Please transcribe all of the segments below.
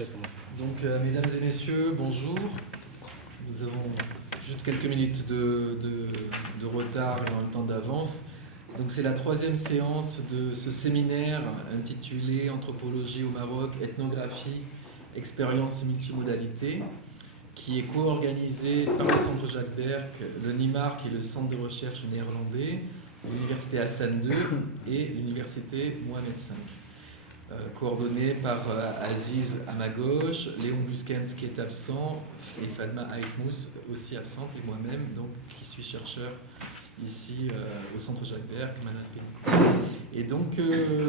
exactement ça. Donc, mesdames et messieurs, bonjour. Nous avons juste quelques minutes de retard et en même temps d'avance. Donc, c'est la troisième séance de ce séminaire intitulé Anthropologie au Maroc, ethnographie, expérience et multimodalité, qui est co-organisé par le Centre Jacques Berck, le NIMAR, qui est le centre de recherche néerlandais, l'Université Hassan II et l'Université Mohamed V. Coordonné par Aziz à ma gauche, Léon Buskens qui est absent et Fadma Aïtmous aussi absente et moi-même donc qui suis chercheur ici au Centre Jacques Berck, Manat. Et donc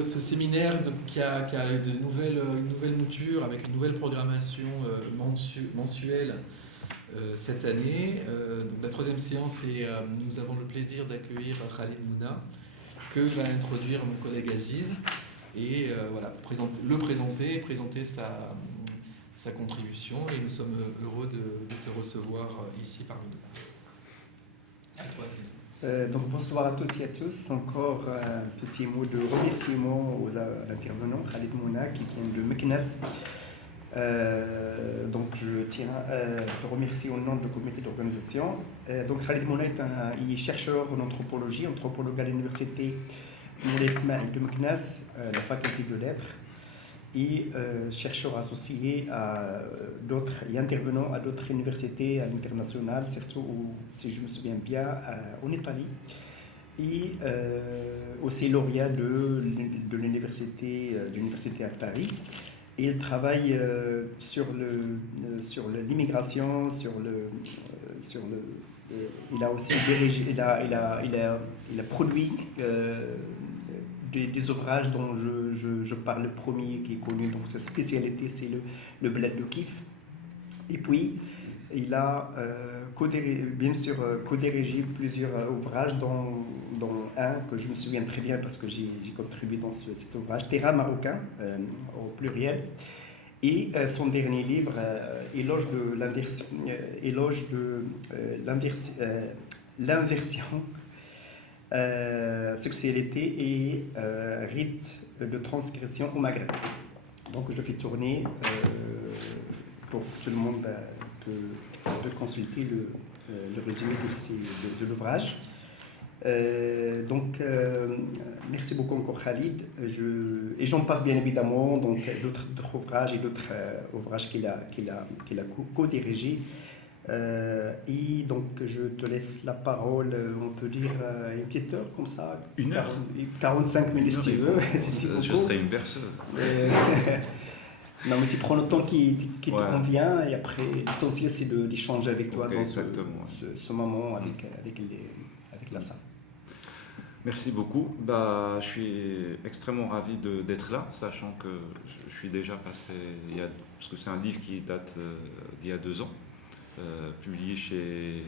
ce séminaire donc, qui a eu une nouvelle mouture avec une nouvelle programmation mensuelle cette année. Donc la troisième séance et nous avons le plaisir d'accueillir Khalid Mouna que va introduire mon collègue Aziz. Et voilà, présenter sa contribution et nous sommes heureux de te recevoir ici parmi nous. À toi, donc bonsoir à toutes et à tous. Encore un petit mot de remerciement à l'intervenant Khalid Mouna qui vient de Meknès. Donc je tiens à te remercier au nom du comité d'organisation. Donc Khalid Mouna est chercheur en anthropologie, anthropologue à l'université de Meknès, la faculté de lettres, et chercheur associé à d'autres et intervenant à d'autres universités à l'international, surtout, si je me souviens bien, en Italie, et aussi lauréat de l'université à Paris. Et il travaille sur l'immigration, il a aussi dirigé, il a produit des ouvrages dont je parle le premier qui est connu, donc sa spécialité c'est le bled de Kif. Et puis il a co-dirigé plusieurs ouvrages dont un que je me souviens très bien parce que j'ai contribué dans cet ouvrage, Terra marocain au pluriel. Et son dernier livre, Éloge de l'inversion, sexualité et rite de transgression au Maghreb. Donc je fais tourner pour que tout le monde peut consulter le résumé de l'ouvrage. Merci beaucoup encore Khalid. Et j'en passe bien évidemment donc d'autres ouvrages et d'autres ouvrages qu'il a co-dirigés. Et donc je te laisse la parole, on peut dire une petite heure comme ça, 1 heure, 45 minutes si tu veux. Je serai une berceuse. Non mais tu prends le temps qui te convient et après l'essentiel c'est d'échanger avec toi dans ce moment avec la salle. Merci beaucoup. Je suis extrêmement ravi d'être là, sachant que je suis déjà passé, parce que c'est un livre qui date d'il y a 2 ans, publié chez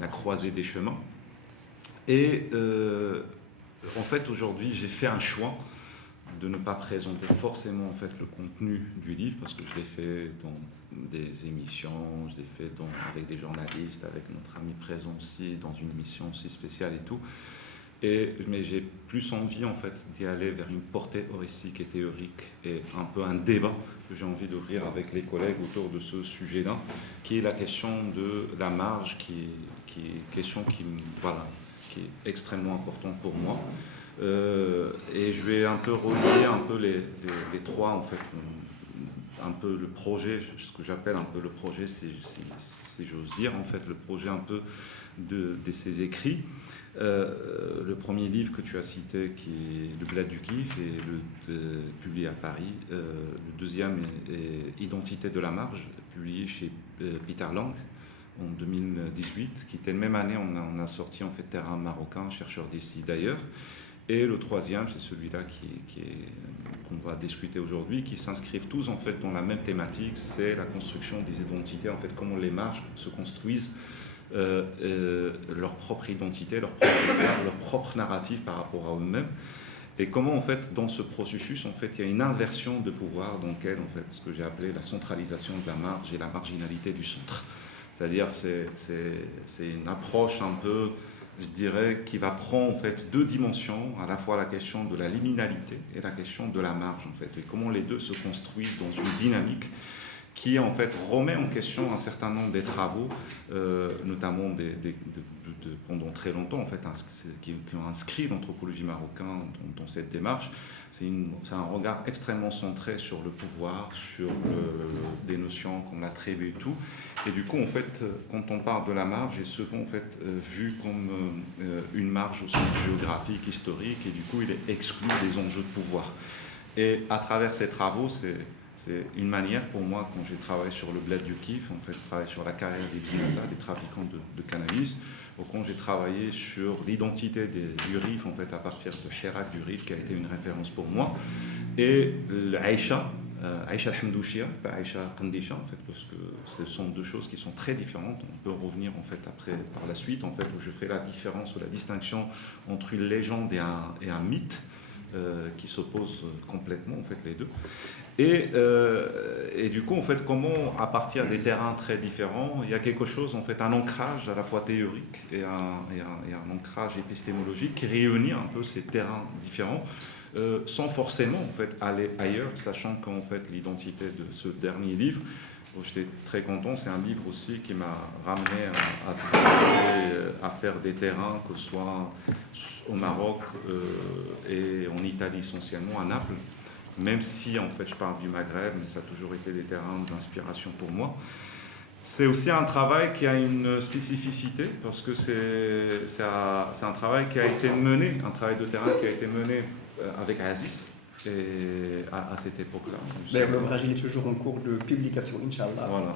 La Croisée des Chemins. Et en fait, aujourd'hui, j'ai fait un choix de ne pas présenter forcément en fait, le contenu du livre, parce que je l'ai fait dans des émissions, je l'ai fait avec des journalistes, avec notre ami présent aussi, dans une émission aussi spéciale et tout. Mais j'ai plus envie en fait d'y aller vers une portée heuristique et théorique et un peu un débat que j'ai envie d'ouvrir avec les collègues autour de ce sujet-là, qui est la question de la marge, qui est une question qui est extrêmement importante pour moi. Et je vais un peu relier un peu les trois en fait, un peu le projet, ce que j'appelle un peu le projet, si j'ose dire en fait, le projet un peu de ces écrits. Le premier livre que tu as cité qui est Le Bled du Kif et publié à Paris. Le deuxième est Identité de la marge, publié chez Peter Lang en 2018, qui était la même année, on a sorti en fait Terra marocain, chercheur d'ici d'ailleurs. Et le troisième, c'est celui-là qu'on va discuter aujourd'hui, qui s'inscrivent tous en fait dans la même thématique, c'est la construction des identités, en fait, comment les marges se construisent, leur propre identité, leur propre histoire, leur propre narratif par rapport à eux-mêmes, et comment en fait dans ce processus, en fait, il y a une inversion de pouvoir dans lequel, en fait, ce que j'ai appelé la centralisation de la marge et la marginalité du centre. C'est-à-dire c'est une approche un peu je dirais, qui va prendre en fait deux dimensions, à la fois la question de la liminalité et la question de la marge en fait, et comment les deux se construisent dans une dynamique qui en fait remet en question un certain nombre des travaux, notamment pendant très longtemps en fait, qui ont inscrit l'anthropologie marocaine dans cette démarche. C'est un regard extrêmement centré sur le pouvoir, sur des notions comme la tribu et tout. Et du coup, en fait, quand on parle de la marge, est souvent en fait, vu comme une marge aussi géographique, historique, et du coup, il est exclu des enjeux de pouvoir. Et à travers ces travaux, c'est une manière pour moi, quand j'ai travaillé sur le bled du Kif, en fait, je travaille sur la carrière des Bzinaza, des trafiquants de cannabis, ou quand j'ai travaillé sur l'identité du Rif, en fait, à partir de Hirak du Rif, qui a été une référence pour moi, et l'Aïcha, Aïcha al-Hamdouchia, pas Aïcha Kandisha, en fait, parce que ce sont deux choses qui sont très différentes. On peut revenir en fait après, par la suite, en fait, où je fais la différence ou la distinction entre une légende et un mythe qui s'opposent complètement, en fait, les deux. Et du coup, en fait, comment, à partir des terrains très différents, il y a quelque chose, en fait, un ancrage à la fois théorique et un ancrage épistémologique qui réunit un peu ces terrains différents, sans forcément, en fait, aller ailleurs, sachant qu'en fait, l'identité de ce dernier livre, j'étais très content, c'est un livre aussi qui m'a ramené à travailler, à faire des terrains, que ce soit au Maroc et en Italie essentiellement, à Naples. Même si en fait je parle du Maghreb, mais ça a toujours été des terrains d'inspiration pour moi. C'est aussi un travail qui a une spécificité parce que c'est un travail qui a été mené, un travail de terrain qui a été mené avec Aziz et à cette époque-là. L'ouvrage est toujours en cours de publication, Inch'Allah. Voilà,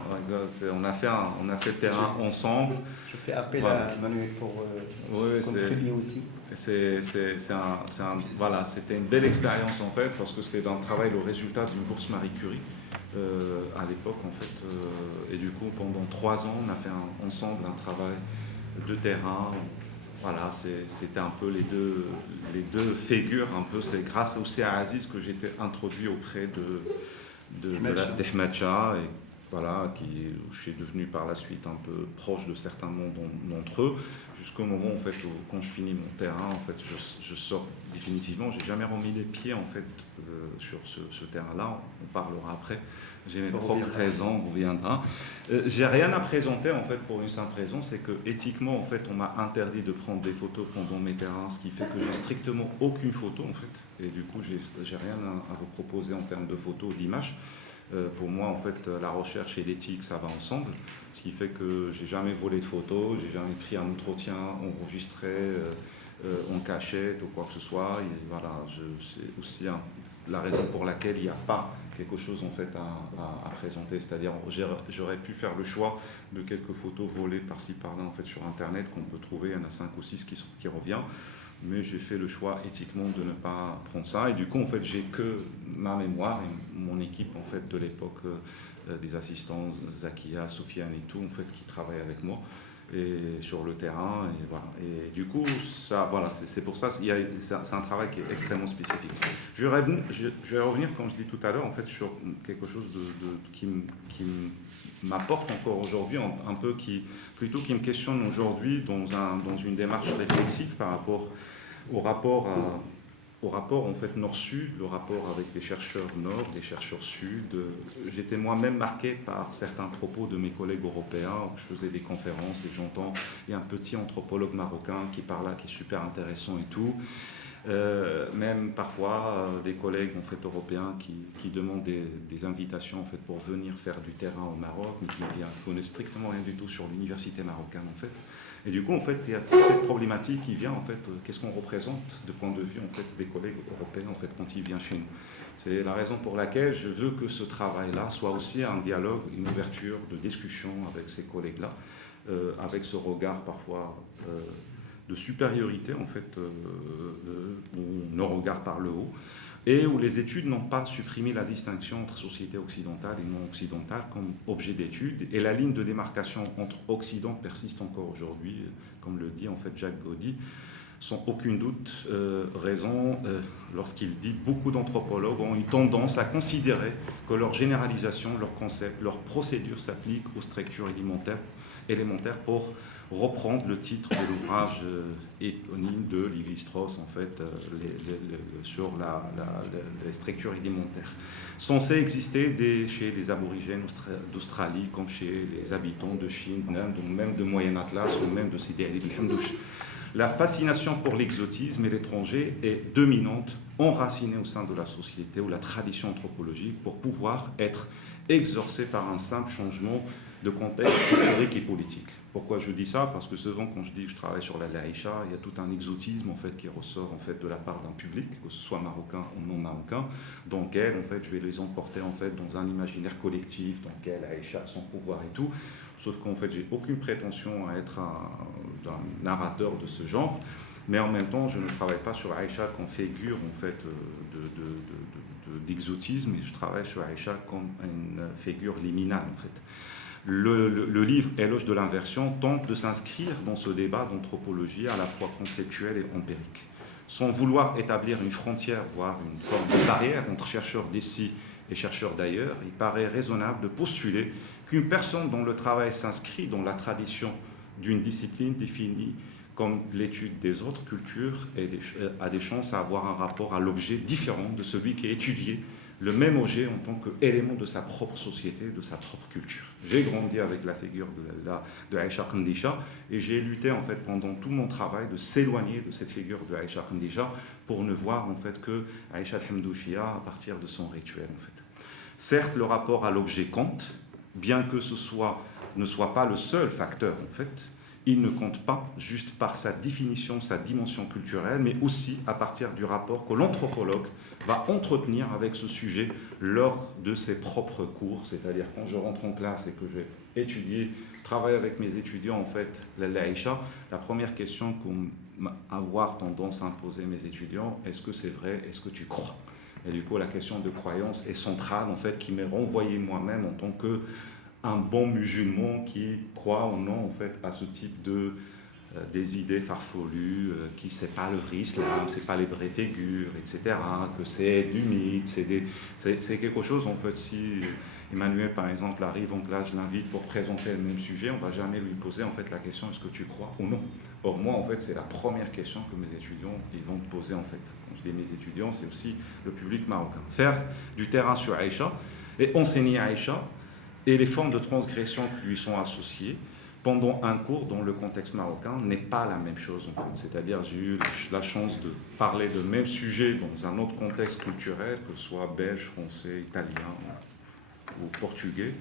on a fait le terrain ensemble. Je fais appel à Manu pour contribuer aussi. Voilà, c'était une belle expérience en fait, parce que c'est un travail, le résultat d'une bourse Marie Curie à l'époque en fait. Et du coup, pendant 3 ans, on a fait ensemble un travail de terrain. Voilà, c'était un peu les deux figures, un peu. C'est grâce aussi à Aziz que j'étais introduit auprès d'Ahmed Shah, et voilà, je suis devenu par la suite un peu proche de certains d'entre eux, jusqu'au moment en fait où, quand je finis mon terrain, en fait, je sors définitivement. J'ai jamais remis les pieds en fait sur ce terrain-là. On parlera après. J'ai mes propres raisons, on reviendra. J'ai rien à présenter en fait pour une simple raison, c'est que éthiquement en fait on m'a interdit de prendre des photos pendant mes terrains, ce qui fait que j'ai strictement aucune photo en fait. Et du coup j'ai rien à vous proposer en termes de photos ou d'images. Pour moi en fait la recherche et l'éthique ça va ensemble, ce qui fait que j'ai jamais volé de photos, j'ai jamais pris un entretien enregistré en cachette ou quoi que ce soit. Et voilà, c'est aussi la raison pour laquelle il n'y a pas quelque chose en fait à présenter, c'est-à-dire j'aurais pu faire le choix de quelques photos volées par-ci par-là en fait sur internet qu'on peut trouver, il y en a 5 ou 6 qui revient, mais j'ai fait le choix éthiquement de ne pas prendre ça, et du coup en fait j'ai que ma mémoire et mon équipe en fait de l'époque, des assistants Zakia, Sofiane et tout en fait qui travaillent avec moi et sur le terrain, et voilà. Et du coup ça, voilà, c'est pour ça c'est un travail qui est extrêmement spécifique. Je vais revenir, comme je dis tout à l'heure, en fait sur quelque chose qui m'apporte encore aujourd'hui, un peu qui me questionne aujourd'hui dans une démarche réflexive par rapport au rapport en fait nord-sud, le rapport avec les chercheurs nord, les chercheurs sud. J'étais moi-même marqué par certains propos de mes collègues européens, où je faisais des conférences et j'entends, il y a un petit anthropologue marocain qui parle là, qui est super intéressant et tout. Même parfois des collègues en fait, européens qui demandent des invitations en fait, pour venir faire du terrain au Maroc, mais qui ne connaissent strictement rien du tout sur l'université marocaine en fait. Et du coup, en fait, il y a toute cette problématique qui vient, en fait, qu'est-ce qu'on représente de point de vue, en fait, des collègues européens, en fait, quand ils viennent chez nous. C'est la raison pour laquelle je veux que ce travail-là soit aussi un dialogue, une ouverture de discussion avec ces collègues-là, avec ce regard parfois de supériorité, en fait, où on regarde par le haut, et où les études n'ont pas supprimé la distinction entre société occidentale et non occidentale comme objet d'étude, et la ligne de démarcation entre Occident persiste encore aujourd'hui, comme le dit en fait Jacques Gaudi, sans aucun doute raison lorsqu'il dit beaucoup d'anthropologues ont une tendance à considérer que leurs généralisations, leurs concepts, leurs procédures s'appliquent aux structures élémentaires pour reprendre le titre de l'ouvrage éponyme de Lévi-Strauss, en fait, sur les structures rudimentaires. Censé exister chez les aborigènes d'Australie, comme chez les habitants de Chine, d'Inde, ou même de Moyen-Atlas, ou même de Sidi Ali el-Hamdouch. La fascination pour l'exotisme et l'étranger est dominante, enracinée au sein de la société ou la tradition anthropologique pour pouvoir être exorcée par un simple changement de contexte historique et politique. Pourquoi je dis ça? Parce que souvent, quand je dis que je travaille sur la laïcha, il y a tout un exotisme en fait, qui ressort en fait, de la part d'un public, que ce soit marocain ou non marocain, dans lequel en fait, je vais les emporter en fait, dans un imaginaire collectif, dans lequel la laïcha a son pouvoir et tout. Sauf qu'en fait, j'ai aucune prétention à être un narrateur de ce genre, mais en même temps, je ne travaille pas sur Aïcha comme figure en fait, d'exotisme, et je travaille sur Aïcha comme une figure liminale en fait. Le livre Éloge de l'inversion tente de s'inscrire dans ce débat d'anthropologie à la fois conceptuelle et empirique. Sans vouloir établir une frontière, voire une forme de barrière entre chercheurs d'ici et chercheurs d'ailleurs, il paraît raisonnable de postuler qu'une personne dont le travail s'inscrit dans la tradition d'une discipline définie comme l'étude des autres cultures a des chances à avoir un rapport à l'objet différent de celui qui est étudié le même objet en tant qu'élément de sa propre société, de sa propre culture. J'ai grandi avec la figure de Aïcha Kandisha et j'ai lutté en fait pendant tout mon travail de s'éloigner de cette figure de Aïcha Kandisha pour ne voir en fait que Aïcha al-Hamdouchia à partir de son rituel en fait. Certes, le rapport à l'objet compte, bien que ne soit pas le seul facteur en fait. Il ne compte pas juste par sa définition, sa dimension culturelle, mais aussi à partir du rapport que l'anthropologue va entretenir avec ce sujet lors de ses propres cours. C'est-à-dire quand je rentre en classe et que je vais étudier, travailler avec mes étudiants, en fait, la laïcha, la première question qu'on va avoir tendance à imposer mes étudiants, est-ce que c'est vrai, est-ce que tu crois? Et du coup, la question de croyance est centrale, en fait, qui m'est renvoyée moi-même en tant que un bon musulman qui croit ou non en fait, à ce type des idées farfelues, qui c'est pas le vrai islam, c'est pas les vraies figures, etc., que c'est du mythe, c'est quelque chose, en fait, si Emmanuel, par exemple, arrive en classe, je l'invite pour présenter le même sujet, on va jamais lui poser, en fait, la question, est-ce que tu crois ou non? Or, moi, en fait, c'est la première question que mes étudiants, ils vont me poser, en fait. Quand je dis mes étudiants, c'est aussi le public marocain. Faire du terrain sur Aïcha et enseigner Aïcha, et les formes de transgression qui lui sont associées pendant un cours dans le contexte marocain n'est pas la même chose en fait. C'est-à-dire j'ai eu la chance de parler de même sujet dans un autre contexte culturel, que ce soit belge, français, italien ou portugais.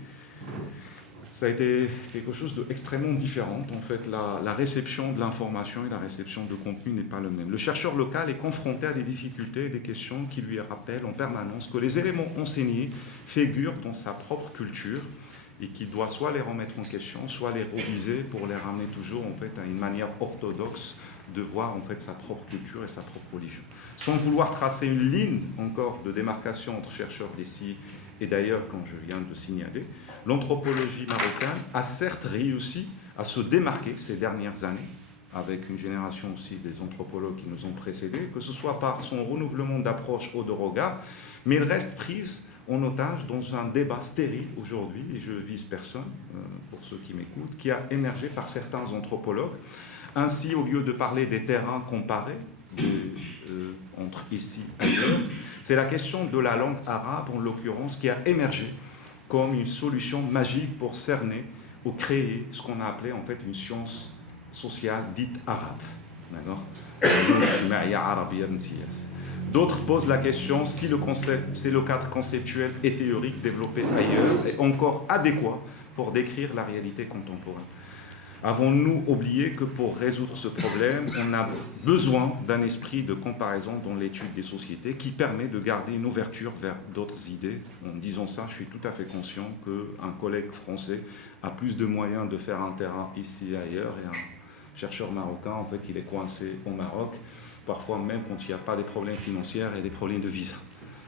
Ça a été quelque chose d'extrêmement différent. En fait, la réception de l'information et la réception de contenu n'est pas le même. Le chercheur local est confronté à des difficultés et des questions qui lui rappellent en permanence que les éléments enseignés figurent dans sa propre culture et qu'il doit soit les remettre en question, soit les réviser pour les ramener toujours en fait, à une manière orthodoxe de voir en fait, sa propre culture et sa propre religion. Sans vouloir tracer une ligne encore de démarcation entre chercheurs d'ici et d'ailleurs, comme je viens de signaler, l'anthropologie marocaine a certes réussi à se démarquer ces dernières années, avec une génération aussi des anthropologues qui nous ont précédés, que ce soit par son renouvellement d'approche ou de regard, mais elle reste prise en otage dans un débat stérile aujourd'hui, et je vise personne, pour ceux qui m'écoutent, qui a émergé par certains anthropologues. Ainsi, au lieu de parler des terrains comparés, entre ici et ailleurs, c'est la question de la langue arabe, en l'occurrence, qui a émergé comme une solution magique pour cerner ou créer ce qu'on a appelé en fait une science sociale dite arabe. D'accord ? D'autres posent la question si le cadre conceptuel et théorique développé ailleurs est encore adéquat pour décrire la réalité contemporaine. Avons-nous oublié que pour résoudre ce problème, on a besoin d'un esprit de comparaison dans l'étude des sociétés qui permet de garder une ouverture vers d'autres idées. En disant ça, je suis tout à fait conscient qu'un collègue français a plus de moyens de faire un terrain ici et ailleurs, et un chercheur marocain, en fait, il est coincé au Maroc, parfois même quand il n'y a pas des problèmes financiers et des problèmes de visa.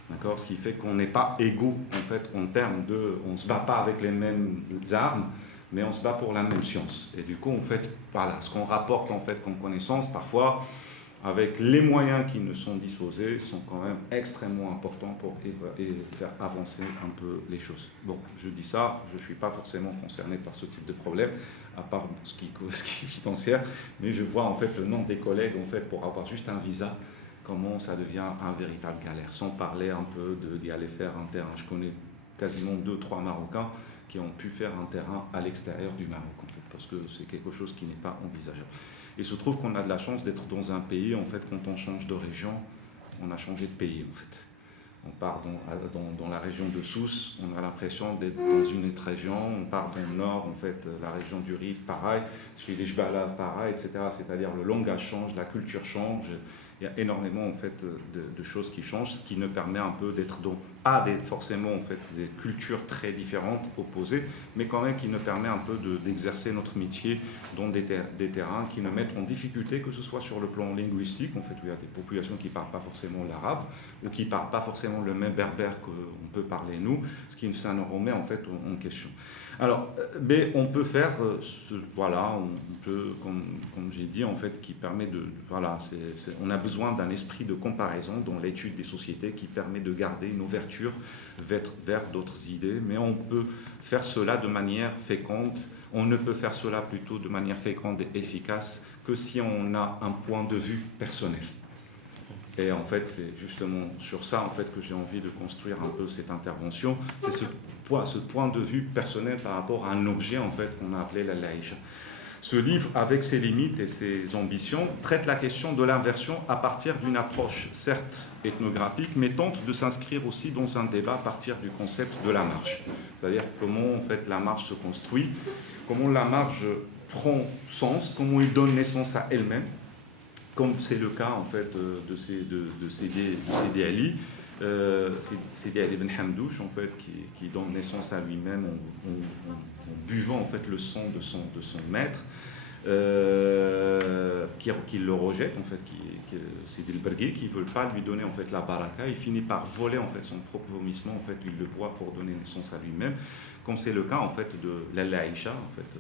D'accord ? Ce qui fait qu'on n'est pas égaux, en fait, en termes de... On ne se bat pas avec les mêmes armes, mais on se bat pour la même science. Et du coup, en fait, voilà, ce qu'on rapporte en fait comme connaissance, parfois, avec les moyens qui nous sont disposés, sont quand même extrêmement importants pour faire avancer un peu les choses. Bon, je dis ça, je ne suis pas forcément concerné par ce type de problème, à part ce qui est financier, mais je vois en fait le nombre des collègues en fait, pour avoir juste un visa, comment ça devient un véritable galère, sans parler un peu d'y aller faire un terrain. Je connais quasiment 2-3 Marocains qui ont pu faire un terrain à l'extérieur du Maroc, en fait, parce que c'est quelque chose qui n'est pas envisageable. Il se trouve qu'on a de la chance d'être dans un pays, en fait, quand on change de région, on a changé de pays, en fait. On part dans la région de Sousse, on a l'impression d'être dans une autre région, on part dans le nord, en fait, la région du Rif, pareil, celui des Jbala, pareil, etc. C'est-à-dire le langage change, la culture change, il y a énormément, en fait, de choses qui changent, ce qui nous permet un peu d'être pas forcément, en fait, des cultures très différentes, opposées, mais quand même qui nous permet un peu d'exercer notre métier dans des terrains qui nous mettent en difficulté, que ce soit sur le plan linguistique, en fait, où il y a des populations qui ne parlent pas forcément l'arabe, ou qui ne parlent pas forcément le même berbère qu'on peut parler nous, ce qui ça nous remet, en fait, en question. Alors, on peut faire, voilà, on peut, comme j'ai dit, en fait, qui permet de, voilà, on a besoin d'un esprit de comparaison dans l'étude des sociétés qui permet de garder une ouverture vers d'autres idées, mais on peut faire cela de manière féconde, on ne peut faire cela plutôt de manière féconde et efficace que si on a un point de vue personnel. Et en fait, c'est justement sur ça en fait, que j'ai envie de construire un peu cette intervention. C'est ce point de vue personnel par rapport à un objet en fait, qu'on a appelé la laïcha. Ce livre, avec ses limites et ses ambitions, traite la question de l'inversion à partir d'une approche certes ethnographique, mais tente de s'inscrire aussi dans un débat à partir du concept de la marge. C'est-à-dire comment en fait, la marge se construit, comment la marge prend sens, comment elle donne naissance à elle-même, comme c'est le cas en fait de Sidi Ali, Sidi Ali Ben Hamdouche en fait qui donne naissance à lui-même en buvant en fait le sang de son maître, qui le rejette en fait, Sidi El Bergui, qui ne veut pas lui donner en fait la baraka, il finit par voler en fait son propre vomissement, en fait il le boit pour donner naissance à lui-même, comme c'est le cas en fait de Lalla Aïcha en fait.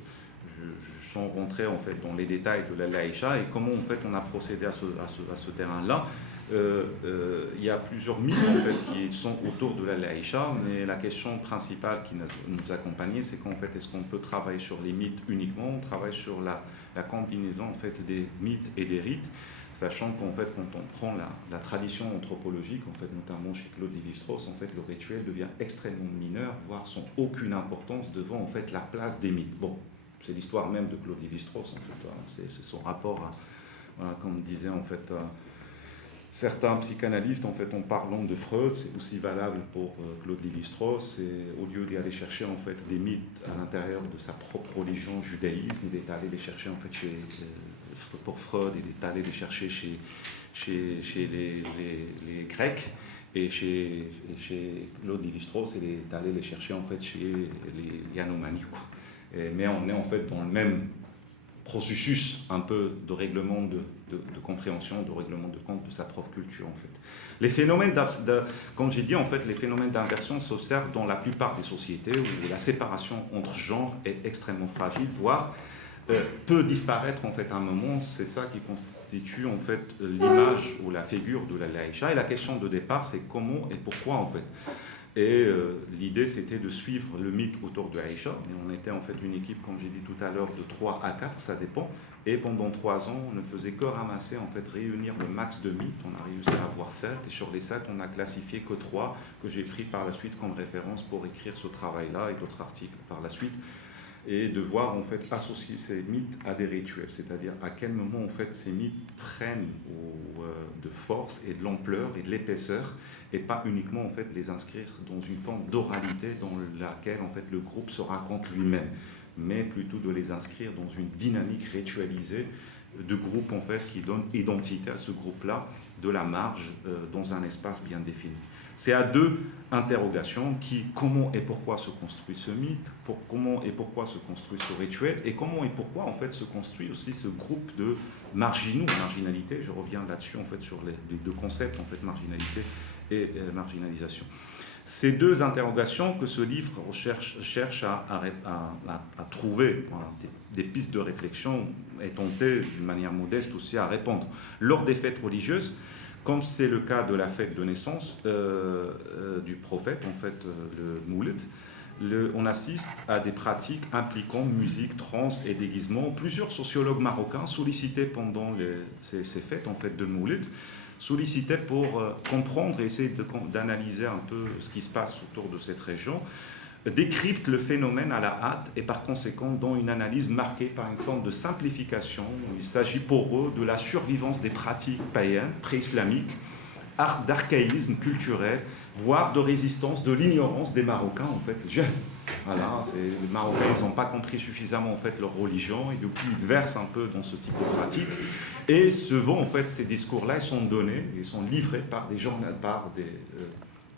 Sans rentrer en fait dans les détails de la laïcha et comment en fait on a procédé à ce terrain-là. Il y a plusieurs mythes en fait qui sont autour de la laïcha, mais la question principale qui nous accompagne, c'est qu'en fait est-ce qu'on peut travailler sur les mythes uniquement, on travaille sur la combinaison en fait des mythes et des rites, sachant qu'en fait quand on prend la tradition anthropologique, en fait notamment chez Claude Lévi-Strauss, en fait le rituel devient extrêmement mineur, voire sans aucune importance devant en fait la place des mythes. Bon. C'est l'histoire même de Claude Lévi-Strauss, en fait. C'est son rapport à, voilà, comme disait en fait certains psychanalystes, en fait, en parlant de Freud, c'est aussi valable pour Claude Lévi-Strauss. Au lieu d'y aller chercher en fait des mythes à l'intérieur de sa propre religion, judaïsme, il est allé les chercher en fait pour Freud, il est allé les chercher chez les Grecs. Et chez Claude Lévi-Strauss, il est allé les chercher en fait chez les Yanomami, quoi. Mais on est en fait dans le même processus un peu de règlement de compréhension, de règlement de compte de sa propre culture en fait. Les phénomènes, comme j'ai dit en fait, les phénomènes d'inversion s'observent dans la plupart des sociétés où la séparation entre genres est extrêmement fragile, voire peut disparaître en fait à un moment. C'est ça qui constitue en fait l'image ou la figure de la laïcha. Et la question de départ, c'est comment et pourquoi en fait. Et l'idée, c'était de suivre le mythe autour de Aïcha. Et on était en fait une équipe, comme j'ai dit tout à l'heure, de 3 à 4, ça dépend. Et pendant 3 ans, on ne faisait que ramasser, en fait, réunir le max de mythes. On a réussi à avoir 7. Et sur les 7, on n'a classifié que 3, que j'ai pris par la suite comme référence pour écrire ce travail-là et d'autres articles par la suite. Et de voir, en fait, associer ces mythes à des rituels. C'est-à-dire à quel moment, en fait, ces mythes prennent de force et de l'ampleur et de l'épaisseur, et pas uniquement en fait les inscrire dans une forme d'oralité dans laquelle en fait le groupe se raconte lui-même, mais plutôt de les inscrire dans une dynamique ritualisée de groupe en fait qui donne identité à ce groupe-là, de la marge dans un espace bien défini. C'est à 2 interrogations comment et pourquoi se construit ce mythe, comment et pourquoi se construit ce rituel, et comment et pourquoi en fait se construit aussi ce groupe de marginalité. Je reviens là-dessus en fait sur les 2 concepts en fait, marginalité et marginalisation. Ces deux interrogations que ce livre cherche à trouver, voilà, des pistes de réflexion et tenter d'une manière modeste aussi à répondre. Lors des fêtes religieuses, comme c'est le cas de la fête de naissance du prophète, en fait, le Moulid, on assiste à des pratiques impliquant musique, trance et déguisement. Plusieurs sociologues marocains sollicités pendant ces fêtes en fait, de Moulid sollicitaient pour comprendre et essayer d'analyser un peu ce qui se passe autour de cette région, décryptent le phénomène à la hâte et par conséquent dont une analyse marquée par une forme de simplification. Il s'agit pour eux de la survivance des pratiques païennes, pré-islamiques, d'archaïsme culturel, voire de résistance, de l'ignorance des Marocains en fait jeunes. Voilà, les Marocains n'ont pas compris suffisamment en fait leur religion et du coup ils versent un peu dans ce type de pratique. Et souvent en fait ces discours-là ils sont donnés, ils sont livrés par des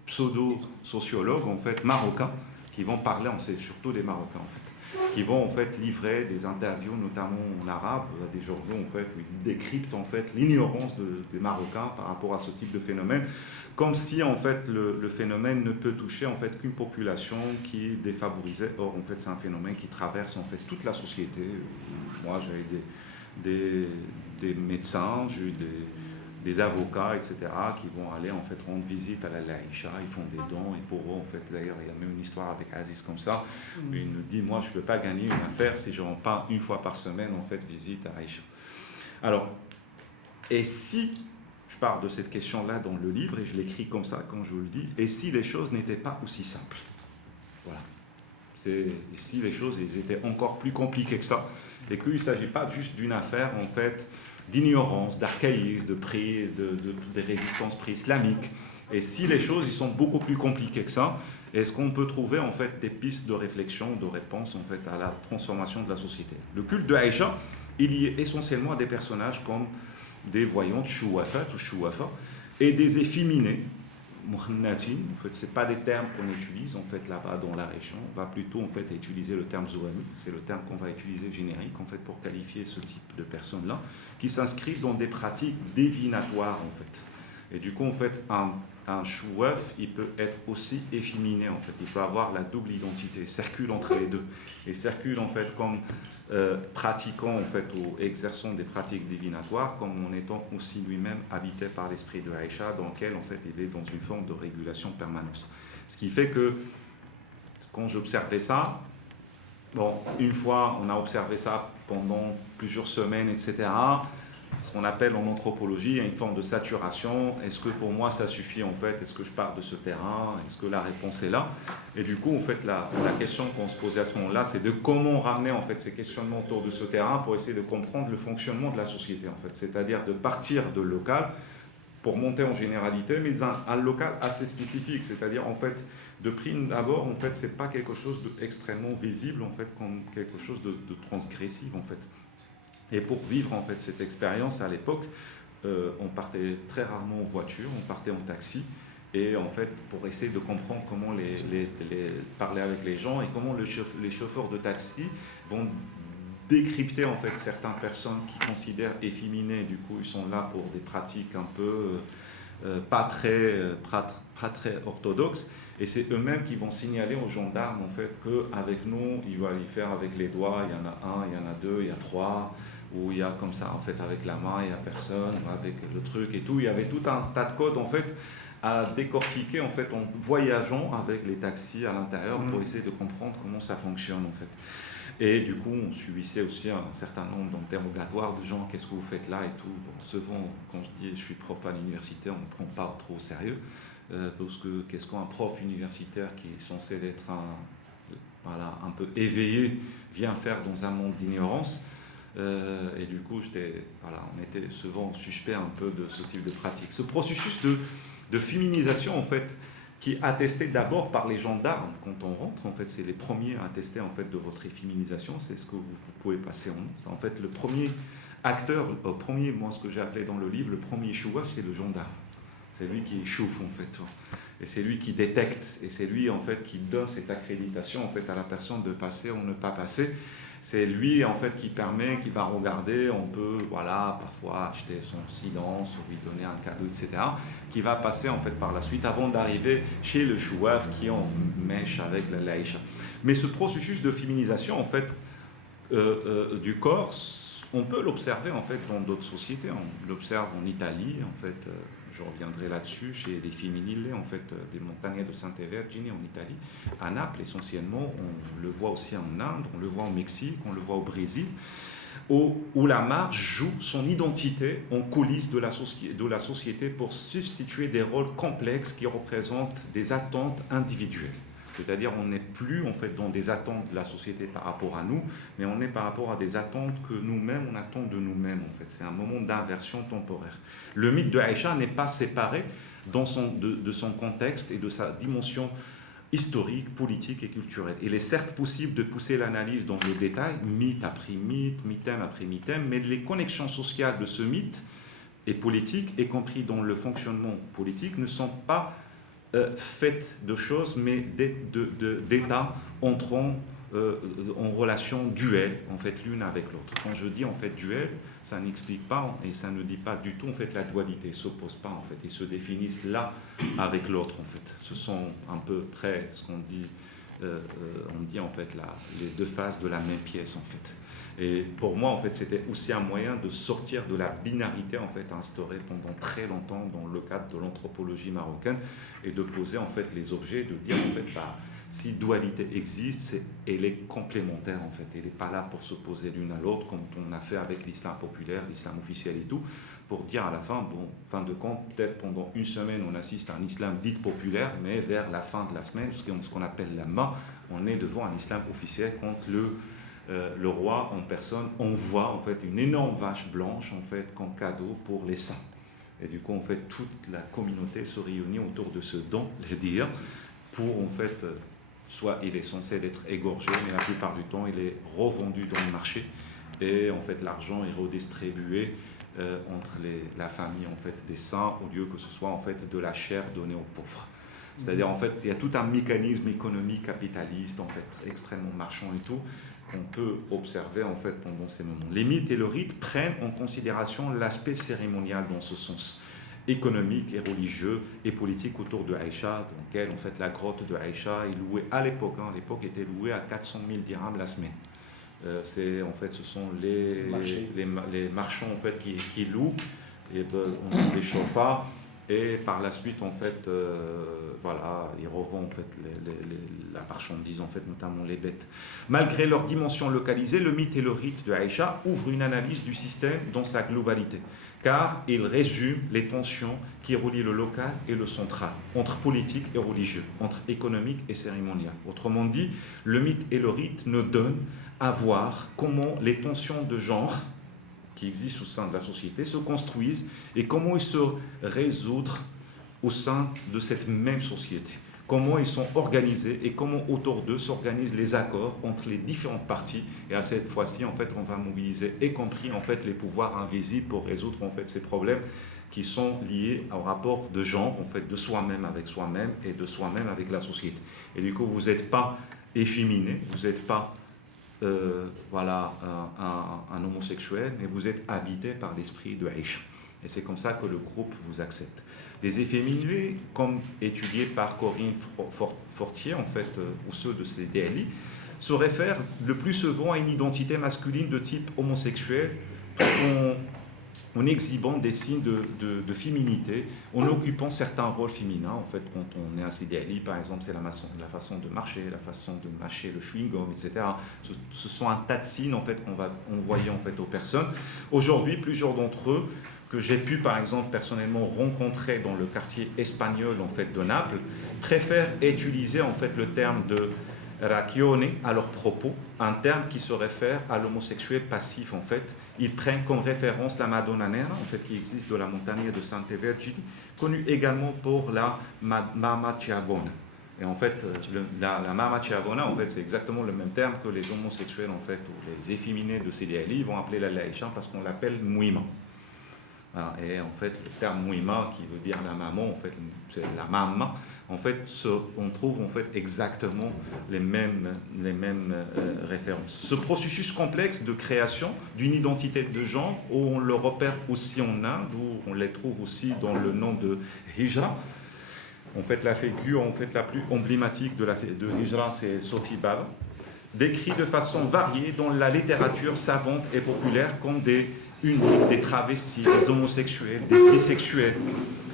pseudo-sociologues en fait marocains qui vont parler, c'est surtout des Marocains en fait, qui vont en fait livrer des interviews notamment en arabe, des journaux en fait où ils décryptent en fait l'ignorance des Marocains par rapport à ce type de phénomène, comme si en fait le phénomène ne peut toucher en fait qu'une population qui est défavorisée. Or en fait c'est un phénomène qui traverse en fait toute la société. Moi j'ai eu des médecins, j'ai eu des avocats, etc., qui vont aller en fait rendre visite à la Aïcha, ils font des dons, et pour eux, en fait, d'ailleurs, il y a même une histoire avec Aziz comme ça, où il nous dit, moi, je ne peux pas gagner une affaire si je ne rends pas une fois par semaine, en fait, visite à Aïcha. Alors, et si, je parle de cette question-là dans le livre, et je l'écris comme ça, quand je vous le dis, et si les choses n'étaient pas aussi simples? Voilà. Et si les choses elles étaient encore plus compliquées que ça, et qu'il ne s'agit pas juste d'une affaire, en fait, d'ignorance, d'archaïsme, des résistances pré-islamiques. Et si les choses ils sont beaucoup plus compliquées que ça, est-ce qu'on peut trouver en fait des pistes de réflexion, de réponse en fait à la transformation de la société? Le culte de Aïcha, il y est essentiellement à des personnages comme des voyantes chouafat ou chouafa et des efféminés, muhannatin. En fait, c'est pas des termes qu'on utilise en fait là-bas dans la région. On va plutôt en fait utiliser le terme zoami. C'est le terme qu'on va utiliser générique en fait pour qualifier ce type de personnes-là, qui s'inscrivent dans des pratiques divinatoires en fait. Et du coup en fait un chouaf, il peut être aussi efféminé en fait. Il peut avoir la double identité, il circule entre les deux. Il circule en fait comme pratiquant en fait ou exerçant des pratiques divinatoires, comme en étant aussi lui-même habité par l'esprit de Aïcha, dans lequel en fait il est dans une forme de régulation permanente. Ce qui fait que quand j'observais ça, bon, une fois on a observé ça pendant plusieurs semaines, etc. Ce qu'on appelle en anthropologie, il y a une forme de saturation. Est-ce que pour moi ça suffit en fait? Est-ce que je pars de ce terrain? Est-ce que la réponse est là? Et du coup, en fait, la question qu'on se posait à ce moment-là, c'est de comment ramener en fait ces questionnements autour de ce terrain pour essayer de comprendre le fonctionnement de la société en fait. C'est-à-dire de partir de local pour monter en généralité, mais un local assez spécifique. C'est-à-dire en fait de prime abord, en fait, c'est pas quelque chose d'extrêmement visible en fait, comme quelque chose de transgressif en fait. Et pour vivre en fait cette expérience à l'époque, on partait très rarement en voiture, on partait en taxi, et en fait pour essayer de comprendre comment parler avec les gens et comment les chauffeurs de taxi vont décrypter en fait certaines personnes qui considèrent efféminées, du coup ils sont là pour des pratiques un peu pas très orthodoxes. Et c'est eux-mêmes qui vont signaler aux gendarmes en fait qu'avec nous, ils vont y faire avec les doigts, il y en a un, il y en a deux, il y a trois, ou il y a comme ça en fait avec la main, il n'y a personne, avec le truc et tout. Il y avait tout un tas de codes en fait à décortiquer en fait en voyageant avec les taxis à l'intérieur pour essayer de comprendre comment ça fonctionne en fait. Et du coup, on subissait aussi un certain nombre d'interrogatoires de gens, qu'est-ce que vous faites là et tout. Bon, souvent, quand je dis je suis prof à l'université, on ne me prend pas trop au sérieux. Parce que qu'est-ce qu'un prof universitaire qui est censé être un peu éveillé vient faire dans un monde d'ignorance? Et du coup, on était souvent suspect un peu de ce type de pratique. Ce processus de féminisation, en fait, qui est attesté d'abord par les gendarmes quand on rentre, en fait, c'est les premiers à attester en fait de votre efféminisation, c'est ce que vous pouvez passer en nous. C'est en fait le premier acteur, moi ce que j'ai appelé dans le livre, le premier chouaf, c'est le gendarme. C'est lui qui chauffe en fait, et c'est lui qui détecte, et c'est lui en fait qui donne cette accréditation en fait à la personne de passer ou ne pas passer. C'est lui en fait qui permet, qui va regarder, on peut voilà parfois acheter son silence ou lui donner un cadeau, etc. Qui va passer en fait par la suite avant d'arriver chez le chouaf qui en mèche avec la laïcha. Mais ce processus de féminisation en fait du corps, on peut l'observer en fait dans d'autres sociétés. On l'observe en Italie en fait. Je reviendrai là-dessus, chez les femminili, en fait, des montagnes de Sante Vergine en Italie, à Naples essentiellement, on le voit aussi en Inde, on le voit au Mexique, on le voit au Brésil, où la marche joue son identité en coulisses de la société pour substituer des rôles complexes qui représentent des attentes individuelles. C'est-à-dire on n'est plus en fait dans des attentes de la société par rapport à nous, mais on est par rapport à des attentes que nous-mêmes, on attend de nous-mêmes en fait. C'est un moment d'inversion temporaire. Le mythe de Aïcha n'est pas séparé de son contexte et de sa dimension historique, politique et culturelle. Il est certes possible de pousser l'analyse dans le détail, mythe après mythe, mythème après mythème, mais les connexions sociales de ce mythe et politique, y compris dans le fonctionnement politique, ne sont pas faites de choses, mais d'États entrant en relation duel, en fait, l'une avec l'autre. Quand je dis en fait duel, ça n'explique pas et ça ne dit pas du tout en fait la dualité. Ils ne s'opposent pas en fait, ils se définissent l'un avec l'autre en fait. Ce sont un peu près ce qu'on dit, on dit en fait les deux faces de la même pièce en fait. Et pour moi, en fait, c'était aussi un moyen de sortir de la binarité en fait instaurée pendant très longtemps dans le cadre de l'anthropologie marocaine et de poser en fait les objets, de dire en fait, si dualité existe, elle est complémentaire en fait. Elle n'est pas là pour s'opposer l'une à l'autre comme on a fait avec l'islam populaire, l'islam officiel et tout, pour dire à la fin, bon, fin de compte, peut-être pendant une semaine, on assiste à un islam dit populaire, mais vers la fin de la semaine, ce qu'on appelle la main, on est devant un islam officiel quand le roi en personne envoie en fait une énorme vache blanche en fait comme cadeau pour les saints. Et du coup en fait toute la communauté se réunit autour de ce don, les dire, pour en fait soit il est censé être égorgé, mais la plupart du temps il est revendu dans le marché et en fait l'argent est redistribué entre la famille en fait des saints au lieu que ce soit en fait de la chair donnée aux pauvres. C'est-à-dire en fait il y a tout un mécanisme économique capitaliste en fait extrêmement marchand et tout qu'on peut observer en fait pendant ces moments. Les mythes et le rite prennent en considération l'aspect cérémonial dans ce sens économique et religieux et politique autour de Aïcha, dans lequel en fait la grotte de Aïcha est louée à l'époque, était louée à 400 000 dirhams la semaine. Ce sont les marchands en fait qui louent et on les chauffards. Et par la suite, en fait, ils revendent en fait la marchandise, en fait, notamment les bêtes. Malgré leur dimension localisée, le mythe et le rite de Aïcha ouvrent une analyse du système dans sa globalité, car il résume les tensions qui relient le local et le central, entre politique et religieux, entre économique et cérémonial. Autrement dit, le mythe et le rite nous donnent à voir comment les tensions de genre qui existent au sein de la société se construisent et comment ils se résoudent au sein de cette même société. Comment ils sont organisés et comment autour d'eux s'organisent les accords entre les différentes parties. Et à cette fois-ci, en fait, on va mobiliser, y compris en fait les pouvoirs invisibles pour résoudre en fait ces problèmes qui sont liés au rapport de genre, en fait, de soi-même avec soi-même et de soi-même avec la société. Et du coup, vous n'êtes pas efféminé, vous n'êtes pas un homosexuel, mais vous êtes habité par l'esprit de Aïcha. Et c'est comme ça que le groupe vous accepte. Les efféminés, comme étudiés par Corinne Fortier, en fait, ou ceux de ces DLI, se réfèrent le plus souvent à une identité masculine de type homosexuel en exhibant des signes de féminité, en occupant certains rôles féminins. En fait, quand on est à CDLI, par exemple, c'est la façon de marcher, la façon de mâcher le chewing-gum, etc. Ce sont un tas de signes en fait, qu'on va envoyer en fait, aux personnes. Aujourd'hui, plusieurs d'entre eux, que j'ai pu, par exemple, personnellement rencontrer dans le quartier espagnol en fait, de Naples, préfèrent utiliser en fait, le terme de ragione à leur propos, un terme qui se réfère à l'homosexuel passif en fait. Ils prennent comme référence la Madonna Nera, en fait, qui existe de la montagne de Sante Vergine, connue également pour la Mama Chiavona. Et en fait, la Mama Chiavona, en fait, c'est exactement le même terme que les homosexuels, en fait, ou les efféminés de CDLI, ils vont appeler la Laïcha parce qu'on l'appelle Mouima. Et en fait, le terme Mouima, qui veut dire la maman, en fait, c'est la mamma. En fait, on trouve en fait exactement les mêmes références. Ce processus complexe de création d'une identité de genre, où on le repère aussi en Inde, où on les trouve aussi dans le nom de Hijra. En fait, la figure la plus emblématique de Hijra, c'est Sophie Baba, décrit de façon variée dans la littérature savante et populaire comme des uniques, des travestis, des homosexuels, des bisexuels,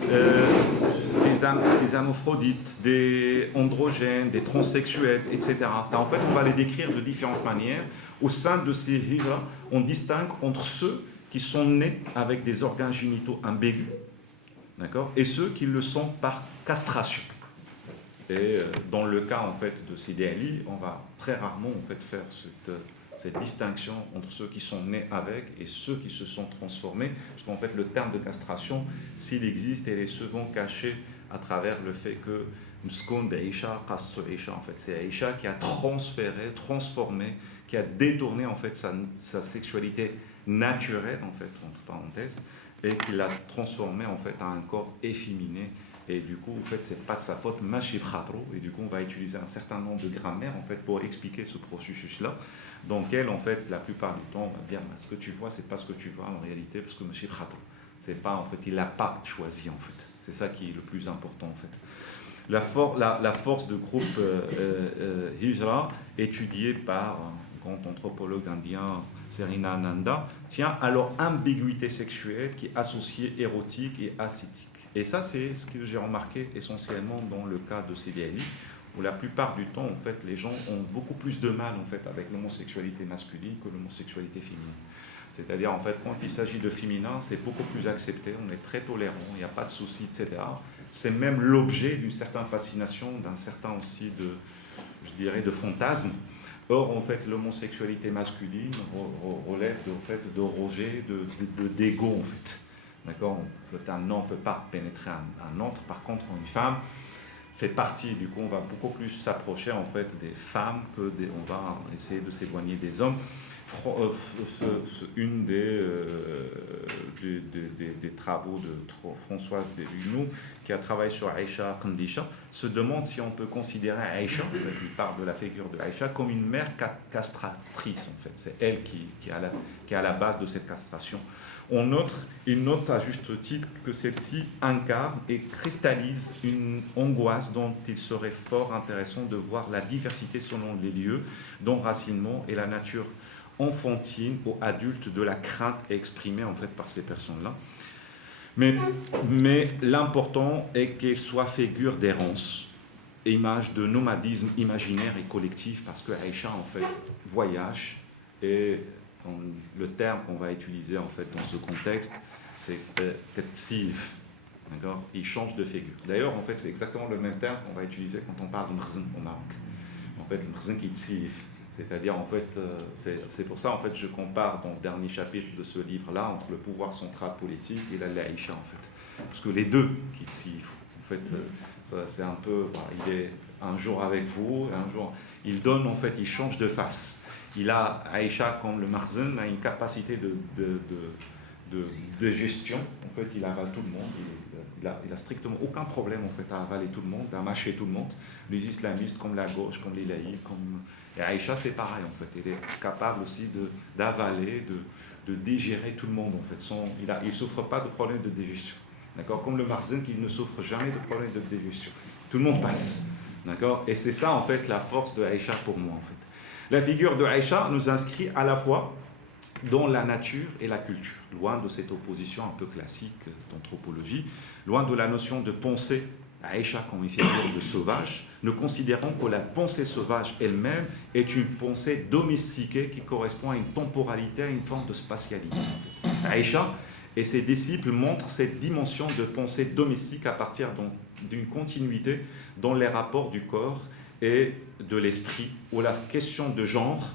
des amophrodite, des androgènes, des transsexuels, etc. En fait, on va les décrire de différentes manières. Au sein de ces hijras, on distingue entre ceux qui sont nés avec des organes génitaux ambigus, d'accord, et ceux qui le sont par castration. Et dans le cas en fait de Sidi Ali, on va très rarement en fait faire cette distinction entre ceux qui sont nés avec et ceux qui se sont transformés, parce qu'en fait le terme de castration, s'il existe, il est souvent caché à travers le fait que Mskoun d'Aïcha, en fait c'est Aïcha qui a transformé, qui a détourné en fait sa sexualité naturelle en fait entre parenthèses, et qui l'a transformé en fait en un corps efféminé. Et du coup, en fait, c'est pas de sa faute, et du coup, on va utiliser un certain nombre de grammaires en fait pour expliquer ce processus-là, dans lequel, en fait, la plupart du temps, on va dire, ce que tu vois, c'est pas ce que tu vois en réalité, parce que c'est pas, en fait, il l'a pas choisi, en fait. C'est ça qui est le plus important, en fait. La force de groupe Hijra, étudiée par un grand anthropologue indien, Serena Nanda, tient à leur ambiguïté sexuelle qui est associée érotique et ascétique. Et ça, c'est ce que j'ai remarqué essentiellement dans le cas de Sidi Ali, où la plupart du temps, en fait, les gens ont beaucoup plus de mal en fait, avec l'homosexualité masculine que l'homosexualité féminine. C'est-à-dire, en fait, quand il s'agit de féminin, c'est beaucoup plus accepté, on est très tolérant, il n'y a pas de soucis, etc. C'est même l'objet d'une certaine fascination, d'un certain aussi de fantasme. Or, en fait, l'homosexualité masculine relève de rejet, d'égo, en fait. D'accord, un homme ne peut pas pénétrer un autre. Par contre, une femme fait partie. Du coup, on va beaucoup plus s'approcher en fait des femmes on va essayer de s'éloigner des hommes. Une des travaux de Françoise Desluneaux, qui a travaillé sur Aïcha Kandisha, se demande si on peut considérer Aïcha, il parle de la figure de Aïcha, comme une mère castratrice. En fait, c'est elle qui est à la base de cette castration. Il note à juste titre que celle-ci incarne et cristallise une angoisse dont il serait fort intéressant de voir la diversité selon les lieux d'enracinement et la nature enfantine ou adulte de la crainte exprimée en fait par ces personnes-là. Mais l'important est qu'elle soit figure d'errance, image de nomadisme imaginaire et collectif, parce que Aïcha en fait voyage, et le terme qu'on va utiliser en fait dans ce contexte, c'est tsif. D'accord, il change de figure. D'ailleurs, en fait, c'est exactement le même terme qu'on va utiliser quand on parle de mrzin au Maroc. En fait, le mrzin qui tsif. C'est-à-dire, en fait, c'est pour ça, en fait, je compare dans le dernier chapitre de ce livre-là entre le pouvoir central politique et la laïcha, en fait. Parce que les deux qui tsif, en fait, c'est un peu, il est un jour avec vous, un jour, il donne, en fait, il change de face. Il a, Aïcha, comme le Marzin, a une capacité de gestion. En fait, il avale tout le monde. Il a strictement aucun problème en fait, à avaler tout le monde, à mâcher tout le monde. Les islamistes, comme la gauche, comme les laïcs. Et Aïcha, c'est pareil, en fait. Elle est capable aussi d'avaler, de digérer tout le monde, en fait. Il ne souffre pas de problème de digestion. D'accord, comme le Marzin, qui ne souffre jamais de problème de digestion. Tout le monde passe. D'accord. Et c'est ça, en fait, la force de Aïcha pour moi, en fait. La figure de Aïcha nous inscrit à la fois dans la nature et la culture, loin de cette opposition un peu classique d'anthropologie, loin de la notion de pensée Aïcha comme une figure de sauvage, nous considérons que la pensée sauvage elle-même est une pensée domestiquée qui correspond à une temporalité, à une forme de spatialité. En fait. Aïcha et ses disciples montrent cette dimension de pensée domestique à partir d'une continuité dans les rapports du corps et de l'esprit, où la question de genre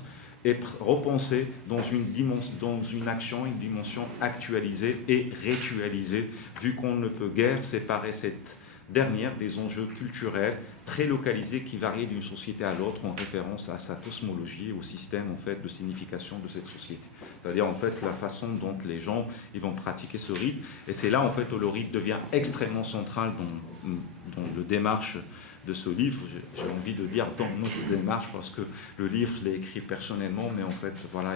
est repensée dans une action, une dimension actualisée et ritualisée, vu qu'on ne peut guère séparer cette dernière des enjeux culturels très localisés qui varient d'une société à l'autre en référence à sa cosmologie, au système en fait, de signification de cette société. C'est-à-dire en fait la façon dont les gens ils vont pratiquer ce rite. Et c'est là en fait où le rite devient extrêmement central dans le démarche de ce livre. J'ai envie de dire dans notre démarche parce que le livre je l'ai écrit personnellement, mais en fait voilà,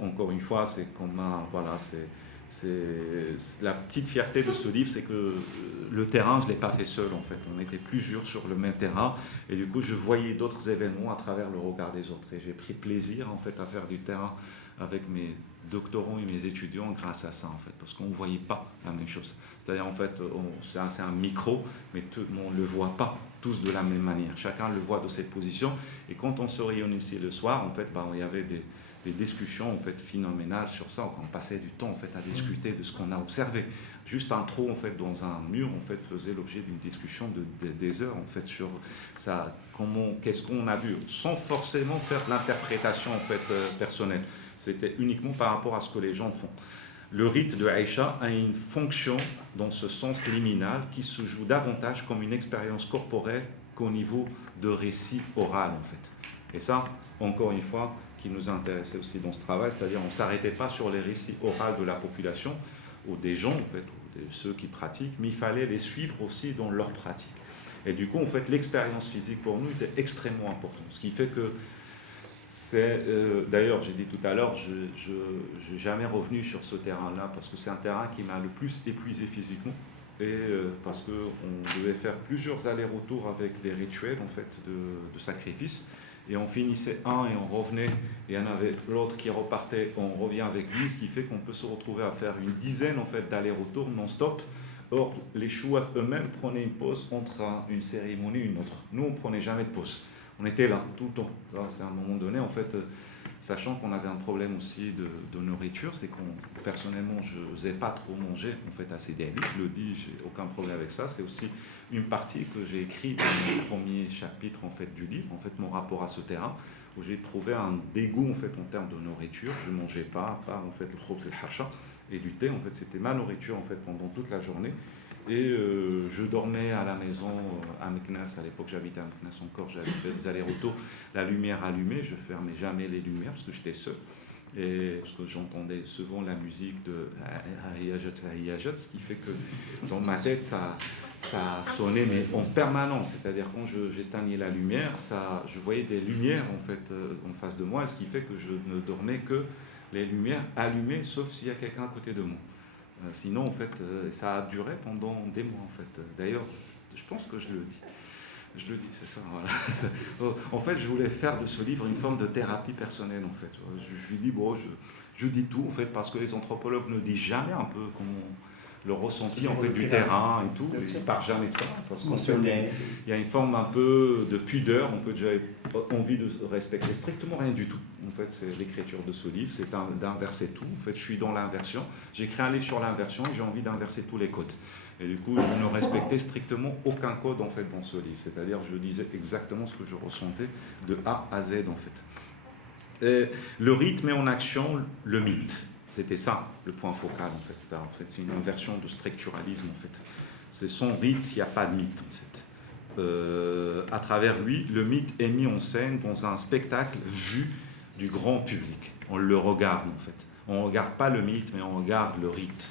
encore une fois c'est comme voilà, c'est la petite fierté de ce livre, c'est que le terrain, je ne l'ai pas fait seul en fait. On était plusieurs sur le même terrain et du coup je voyais d'autres événements à travers le regard des autres. Et j'ai pris plaisir en fait à faire du terrain avec mes doctorants et mes étudiants grâce à ça en fait, parce qu'on ne voyait pas la même chose. C'est-à-dire en fait, c'est un micro, mais tout le monde ne le voit pas tous de la même manière. Chacun le voit de cette position. Et quand on se réunissait le soir, en fait, il y avait des discussions en fait phénoménales sur ça. On passait du temps en fait à discuter de ce qu'on a observé. Juste un trou en fait dans un mur en fait faisait l'objet d'une discussion des heures en fait sur ça, qu'est-ce qu'on a vu, sans forcément faire de l'interprétation en fait personnelle. C'était uniquement par rapport à ce que les gens font. Le rite de Aïcha a une fonction dans ce sens liminal qui se joue davantage comme une expérience corporelle qu'au niveau de récit oral en fait. Et ça, encore une fois, qui nous intéressait aussi dans ce travail, c'est-à-dire on ne s'arrêtait pas sur les récits oraux de la population ou des gens, en fait, ou de ceux qui pratiquent, mais il fallait les suivre aussi dans leur pratique. Et du coup, en fait, l'expérience physique pour nous était extrêmement importante. Ce qui fait que c'est, d'ailleurs, j'ai dit tout à l'heure, je n'ai jamais revenu sur ce terrain-là parce que c'est un terrain qui m'a le plus épuisé physiquement et parce qu'on devait faire plusieurs allers-retours avec des rituels en fait, de sacrifice. Et on finissait un et on revenait, et il y en avait l'autre qui repartait, on revient avec lui, ce qui fait qu'on peut se retrouver à faire une dizaine en fait, d'allers-retours non-stop. Or, les chouafs eux-mêmes prenaient une pause entre une cérémonie et une autre. Nous, on ne prenait jamais de pause. On était là, tout le temps. C'est à un moment donné, en fait, sachant qu'on avait un problème aussi de nourriture, c'est qu'on, personnellement, je n'osais pas trop manger, en fait, assez d'aide. Je le dis, j'ai aucun problème avec ça. C'est aussi une partie que j'ai écrite dans le premier chapitre, en fait, du livre, en fait, mon rapport à ce terrain, où j'ai trouvé un dégoût, en fait, en termes de nourriture. Je ne mangeais pas, à part, en fait, le khobz et le harsha et du thé, en fait, c'était ma nourriture, en fait, pendant toute la journée. Et je dormais à la maison à Meknès, à l'époque j'habitais à Meknès encore, j'avais fait des allers-retours, la lumière allumée, je fermais jamais les lumières parce que j'étais seul. Et parce que j'entendais souvent la musique de Hayajat, ce qui fait que dans ma tête ça sonnait mais en permanence, c'est-à-dire quand j'éteignais la lumière, je voyais des lumières en fait en face de moi, ce qui fait que je ne dormais que les lumières allumées, sauf s'il y a quelqu'un à côté de moi. Sinon, en fait, ça a duré pendant des mois, en fait. D'ailleurs, je pense que je le dis. Je le dis, c'est ça. Voilà. En fait, je voulais faire de ce livre une forme de thérapie personnelle, en fait. Je lui dis, bon, je dis tout, en fait, parce que les anthropologues ne disent jamais un peu comment le ressenti en fait du terrain et tout. Ils ne parlent jamais de ça, parce qu'en fait, il y a une forme un peu de pudeur. En fait, j'avais envie de respecter strictement rien du tout. En fait, c'est l'écriture de ce livre, c'est d'inverser tout. En fait, je suis dans l'inversion. J'ai écrit un livre sur l'inversion et j'ai envie d'inverser tous les codes. Et du coup, je ne respectais strictement aucun code en fait dans ce livre. C'est-à-dire, je disais exactement ce que je ressentais de A à Z en fait. Et le rite met en action le mythe. C'était ça le point focal en fait. C'est une inversion de structuralisme en fait. C'est son rite, il n'y a pas de mythe en fait. À travers lui, le mythe est mis en scène dans un spectacle vu du grand public. On le regarde en fait. On ne regarde pas le mythe, mais on regarde le rite.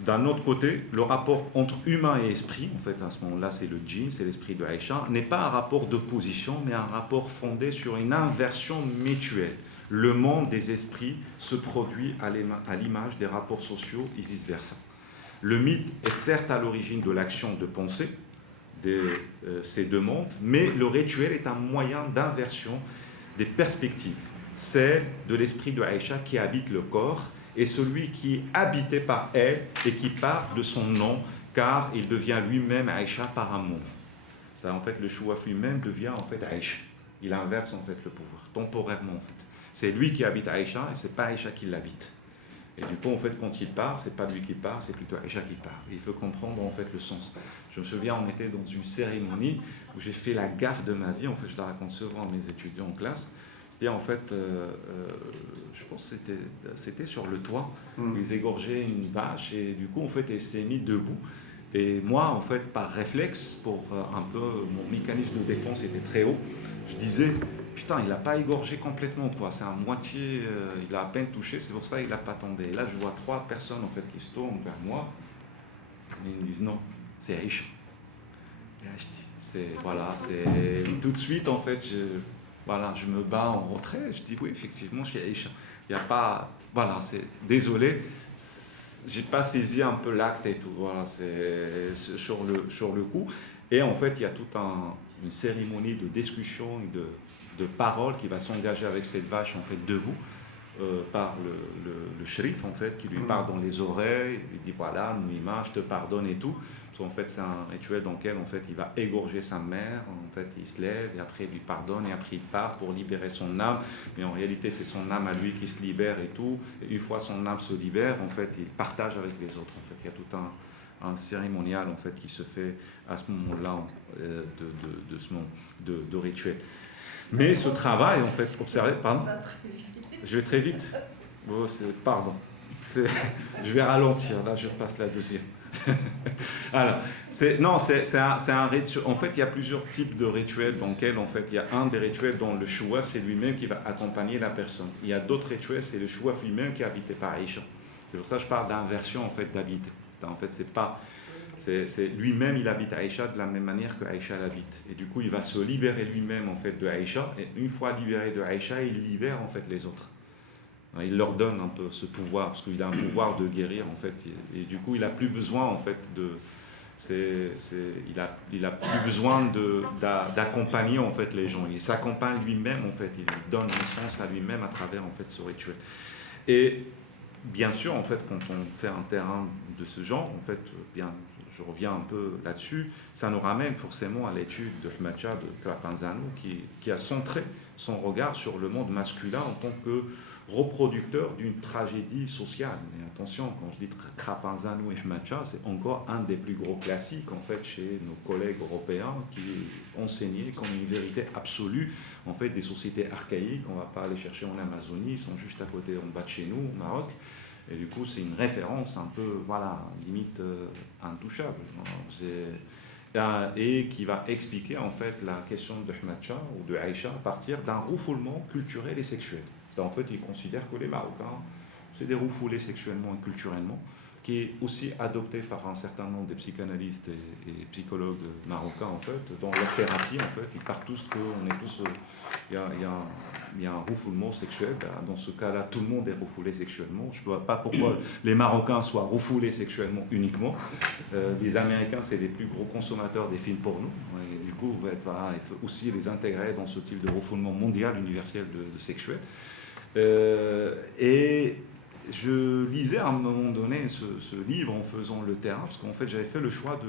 D'un autre côté, le rapport entre humain et esprit, en fait à ce moment-là c'est le djinn, c'est l'esprit de Aïcha, n'est pas un rapport d'opposition, mais un rapport fondé sur une inversion mutuelle. Le monde des esprits se produit à l'image des rapports sociaux et vice-versa. Le mythe est certes à l'origine de l'action de pensée de ces deux mondes, mais le rituel est un moyen d'inversion des perspectives. C'est de l'esprit de Aïcha qui habite le corps et celui qui est habité par elle et qui part de son nom, car il devient lui-même Aïcha par amour. Ça, en fait, le chouaf lui-même devient en fait Aïcha. Il inverse en fait le pouvoir, temporairement en fait. C'est lui qui habite Aïcha et c'est pas Aïcha qui l'habite. Et du coup, en fait, quand il part, c'est pas lui qui part, c'est plutôt Aïcha qui part. Et il faut comprendre en fait le sens. Je me souviens, on était dans une cérémonie où j'ai fait la gaffe de ma vie. En fait, je la raconte souvent à mes étudiants en classe. C'est-à-dire, en fait, je pense que c'était sur le toit. Ils égorgeaient une vache et du coup, en fait, elle s'est mise debout. Et moi, en fait, par réflexe, pour un peu, mon mécanisme de défense était très haut, je disais, putain, il n'a pas égorgé complètement, quoi. C'est à moitié, il a à peine touché, c'est pour ça qu'il n'a pas tombé. Et là, je vois 3 personnes, en fait, qui se tournent vers moi, et ils me disent, non, c'est Aïcha. Et là, je dis, voilà, c'est... Tout de suite, en fait, je me bats en retrait, je dis, oui, effectivement, je suis Aïcha. Il n'y a pas... Voilà, c'est... Désolé, j'ai pas saisi un peu l'acte et tout, voilà, c'est sur le coup. Et en fait, il y a toute une cérémonie de discussion et de paroles qui va s'engager avec cette vache, en fait, debout, par le shérif, en fait, qui lui parle dans les oreilles, il dit, voilà, Mouima, je te pardonne et tout. En fait, c'est un rituel dans lequel en fait, il va égorger sa mère, en fait, il se lève et après il lui pardonne et après il part pour libérer son âme. Mais en réalité, c'est son âme à lui qui se libère et tout. Et une fois son âme se libère, en fait, il partage avec les autres. En fait, il y a tout un cérémonial en fait, qui se fait à ce moment-là de rituel. Mais ce travail, en fait, observez, pardon, je vais très vite. Oh, pardon. Je vais ralentir, là je passe la deuxième. Alors, c'est un rituel. En fait, il y a plusieurs types de rituels dans lesquels, en fait, il y a un des rituels dont le chouaf, c'est lui-même qui va accompagner la personne. Il y a d'autres rituels, c'est le chouaf lui-même qui est habité par Aïcha. C'est pour ça que je parle d'inversion, en fait, d'habiter. En fait, c'est lui-même, il habite Aïcha de la même manière que Aïcha l'habite. Et du coup, il va se libérer lui-même, en fait, de Aïcha. Et une fois libéré de Aïcha, il libère, en fait, les autres. Il leur donne un peu ce pouvoir, parce qu'il a un pouvoir de guérir, en fait. Et du coup, il n'a plus besoin, en fait, il a plus besoin d'accompagner, en fait, les gens. Il s'accompagne lui-même, en fait. Il donne naissance à lui-même à travers, en fait, ce rituel. Et bien sûr, en fait, quand on fait un terrain de ce genre, en fait, je reviens un peu là-dessus, ça nous ramène forcément à l'étude de Hmacha de Clapanzano, qui a centré son regard sur le monde masculin en tant que reproducteur d'une tragédie sociale. Mais attention, quand je dis Clapanzano et Hmacha, c'est encore un des plus gros classiques en fait chez nos collègues européens qui enseignaient comme une vérité absolue en fait des sociétés archaïques. On ne va pas aller chercher en Amazonie, ils sont juste à côté en bas de chez nous, au Maroc. Et du coup, c'est une référence un peu, voilà, limite intouchable. Et qui va expliquer en fait la question de Hmacha ou de Aïcha à partir d'un refoulement culturel et sexuel. En fait, ils considèrent que les Marocains, c'est des refoulés sexuellement et culturellement, qui est aussi adopté par un certain nombre de psychanalystes et psychologues marocains, en fait. Dans leur thérapie, en fait, ils partent tous qu'on est tous... Il y a un refoulement sexuel. Dans ce cas-là, tout le monde est refoulé sexuellement. Je ne vois pas pourquoi les Marocains soient refoulés sexuellement uniquement. Les Américains, c'est les plus gros consommateurs des films porno. Et du coup, il faut aussi les intégrer dans ce type de refoulement mondial, universel de sexuel. Et je lisais à un moment donné ce livre en faisant le terrain, parce qu'en fait j'avais fait le choix de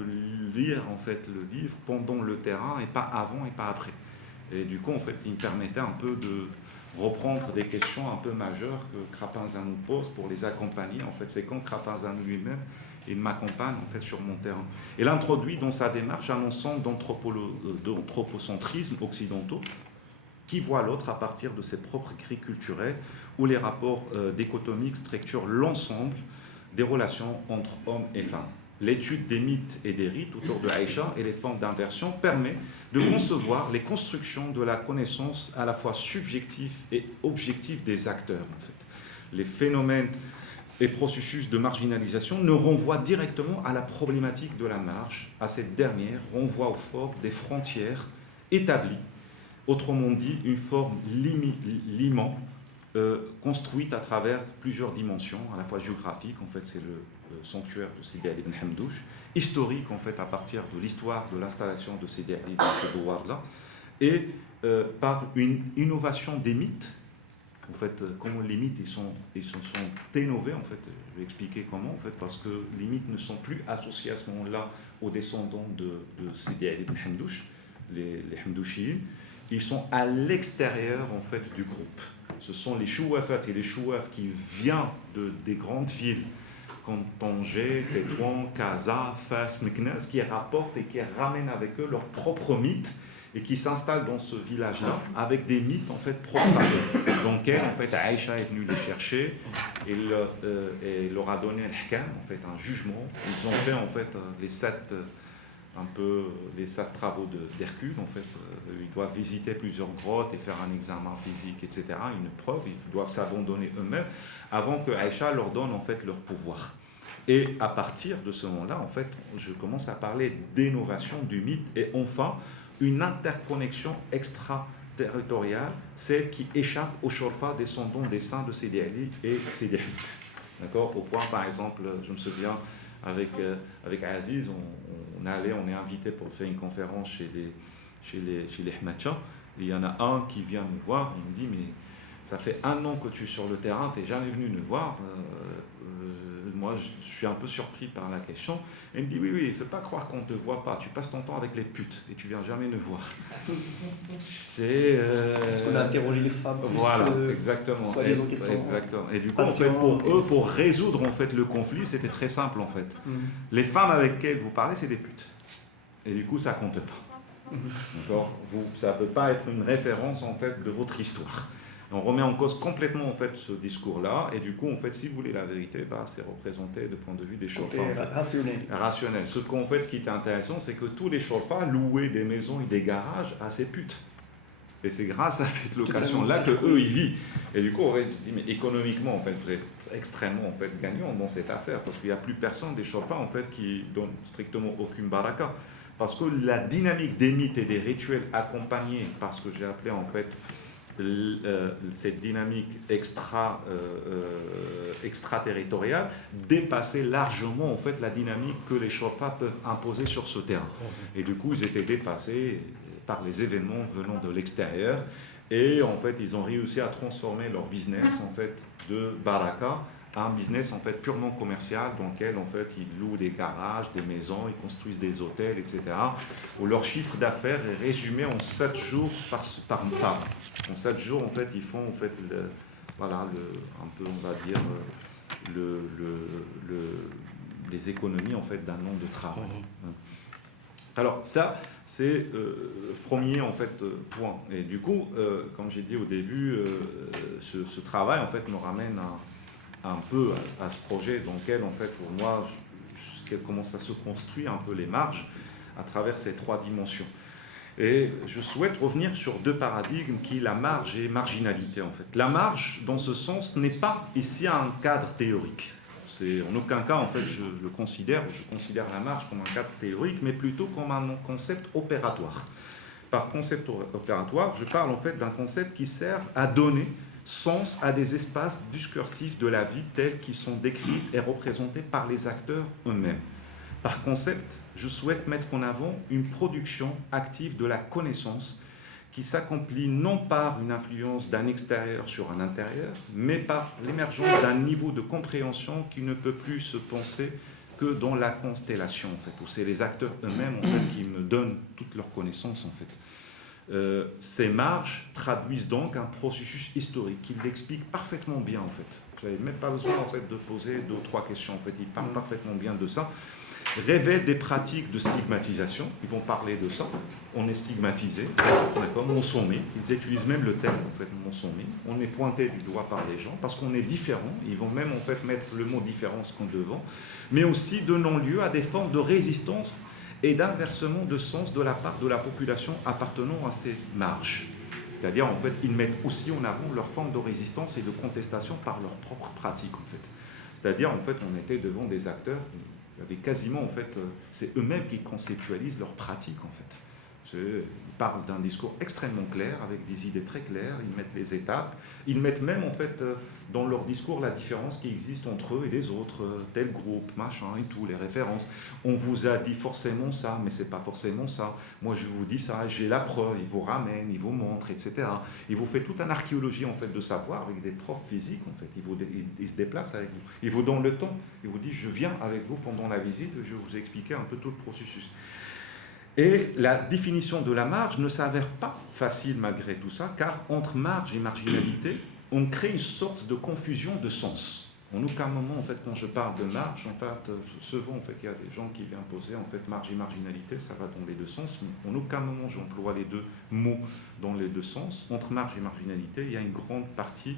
lire en fait le livre pendant le terrain et pas avant et pas après. Et du coup en fait il me permettait un peu de reprendre des questions un peu majeures que Clapanzano pose pour les accompagner. En fait c'est quand Clapanzano lui-même il m'accompagne en fait sur mon terrain. Et il introduit dans sa démarche un ensemble d'anthropocentrismes occidentaux qui voit l'autre à partir de ses propres cris culturels, où les rapports dichotomiques structurent l'ensemble des relations entre hommes et femmes. L'étude des mythes et des rites autour de Aïcha et les formes d'inversion permet de concevoir les constructions de la connaissance à la fois subjective et objective des acteurs. En fait. Les phénomènes et processus de marginalisation ne renvoient directement à la problématique de la marche. À cette dernière renvoie aux formes des frontières établies. Autrement dit, une forme limant construite à travers plusieurs dimensions, à la fois géographique, en fait c'est le sanctuaire de Sidi Ali ibn Hamdouche, historique en fait à partir de l'histoire de l'installation de Sidi Ali dans ce douar-là, et par une innovation des mythes. En fait, comment les mythes ils sont innovés, en fait, je vais expliquer comment, en fait, parce que les mythes ne sont plus associés à ce moment-là aux descendants de Sidi Ali ibn Hamdouche, les Hamdouchiens. Ils sont à l'extérieur en fait du groupe. Ce sont les chouafat et les chouaf qui viennent des grandes villes comme Tanger, Tétouan, Casa, Fas, Meknès, qui rapportent et qui ramènent avec eux leurs propres mythes et qui s'installent dans ce village-là avec des mythes en fait propres à eux. Donc en fait Aïcha est venue les chercher et leur a donné un hkam, en fait un jugement. Ils ont fait en fait les 7 un peu les travaux d'Hercule. En fait, ils doivent visiter plusieurs grottes et faire un examen physique, etc. Une preuve, ils doivent s'abandonner eux-mêmes avant que Aïcha leur donne en fait leur pouvoir. Et à partir de ce moment-là, en fait, je commence à parler d'innovation du mythe et enfin une interconnexion extraterritoriale, celle qui échappe aux Shorfa descendants des saints de Sidi Ali et Sidi Ahmed. D'accord? Au point, par exemple, je me souviens, avec Aziz, on est invité pour faire une conférence chez les Ahmadcha. Il y en a un qui vient me voir, il me dit, mais ça fait 1 an que tu es sur le terrain, tu n'es jamais venu me voir. Moi, je suis un peu surpris par la question. Et il me dit, oui, il ne faut pas croire qu'on ne te voit pas. Tu passes ton temps avec les putes et tu ne viens jamais nous voir. C'est... Parce qu'on a interrogé les femmes. Voilà, exactement. Exactement. Et du coup, en fait, pour eux, pour résoudre en fait, le conflit, c'était très simple en fait. Les femmes avec lesquelles vous parlez, c'est des putes. Et du coup, ça ne compte pas. D'accord? Ça ne peut pas être une référence en fait, de votre histoire. On remet en cause complètement en fait ce discours-là, et du coup, en fait, si vous voulez la vérité, c'est représenté du point de vue des Shorfa. Rationnel. Sauf qu'en fait, ce qui était intéressant, c'est que tous les Shorfa louaient des maisons et des garages à ces putes. Et c'est grâce à cette location-là qu'eux, ils vivent. Et du coup, on aurait dit, mais économiquement, en fait, vous êtes extrêmement en fait, gagnant dans cette affaire, parce qu'il n'y a plus personne des Shorfa en fait, qui donne strictement aucune baraka. Parce que la dynamique des mythes et des rituels accompagnés par ce que j'ai appelé en fait cette dynamique extraterritoriale dépassait largement en fait la dynamique que les Shorfa peuvent imposer sur ce terrain. Et du coup, ils étaient dépassés par les événements venant de l'extérieur et en fait, ils ont réussi à transformer leur business en fait de baraka un business en fait purement commercial dans lequel en fait ils louent des garages, des maisons, ils construisent des hôtels, etc. Où leur chiffre d'affaires est résumé en 7 jours par mois. En 7 jours en fait ils font en fait un peu on va dire les économies en fait d'un an de travail. Alors ça c'est le premier en fait point. Et du coup, comme j'ai dit au début, ce travail en fait me ramène un peu à ce projet dans lequel, en fait, pour moi, commence à se construire un peu les marges à travers ces 3 dimensions. Et je souhaite revenir sur 2 paradigmes qui, la marge et marginalité, en fait. La marge, dans ce sens, n'est pas ici un cadre théorique. C'est en aucun cas, en fait, je considère la marge comme un cadre théorique, mais plutôt comme un concept opératoire. Par concept opératoire, je parle, en fait, d'un concept qui sert à donner sens à des espaces discursifs de la vie tels qu'ils sont décrits et représentés par les acteurs eux-mêmes. Par concept, je souhaite mettre en avant une production active de la connaissance qui s'accomplit non par une influence d'un extérieur sur un intérieur, mais par l'émergence d'un niveau de compréhension qui ne peut plus se penser que dans la constellation, en fait, où c'est les acteurs eux-mêmes en fait, qui me donnent toute leur connaissance, en fait. Ces marges traduisent donc un processus historique qui l'explique parfaitement bien en fait. Vous n'avez même pas besoin en fait de poser 2 ou 3 questions. En fait, ils parlent parfaitement bien de ça. Révèlent des pratiques de stigmatisation. Ils vont parler de ça. On est stigmatisé, d'accord, mensonné. Ils utilisent même le terme en fait mensonné. On est pointé du doigt par les gens parce qu'on est différent. Ils vont même en fait mettre le mot différence qu'en devant, mais aussi donnant lieu à des formes de résistance et d'inversement de sens de la part de la population appartenant à ces marges. C'est-à-dire, en fait, ils mettent aussi en avant leur forme de résistance et de contestation par leurs propres pratiques, en fait. C'est-à-dire, en fait, on était devant des acteurs, il y avait quasiment, en fait, c'est eux-mêmes qui conceptualisent leurs pratiques, en fait. Ils parlent d'un discours extrêmement clair, avec des idées très claires, ils mettent les étapes, ils mettent même, en fait, dans leur discours la différence qui existe entre eux et les autres, tel groupe, machin et tout, les références. On vous a dit forcément ça, mais c'est pas forcément ça. Moi, je vous dis ça, j'ai la preuve, ils vous ramènent, ils vous montrent, etc. Ils vous fait toute une archéologie, en fait, de savoir, avec des profs physiques, en fait. Ils se déplacent avec vous. Ils vous donnent le temps. Ils vous disent, je viens avec vous pendant la visite, je vais vous expliquer un peu tout le processus. Et la définition de la marge ne s'avère pas facile malgré tout ça, car entre marge et marginalité, on crée une sorte de confusion de sens. En aucun moment, en fait, quand je parle de marge, en fait, souvent, en fait, il y a des gens qui viennent poser, en fait, marge et marginalité, ça va dans les 2 sens, mais en aucun moment, j'emploie les 2 mots dans les 2 sens. Entre marge et marginalité, il y a une grande partie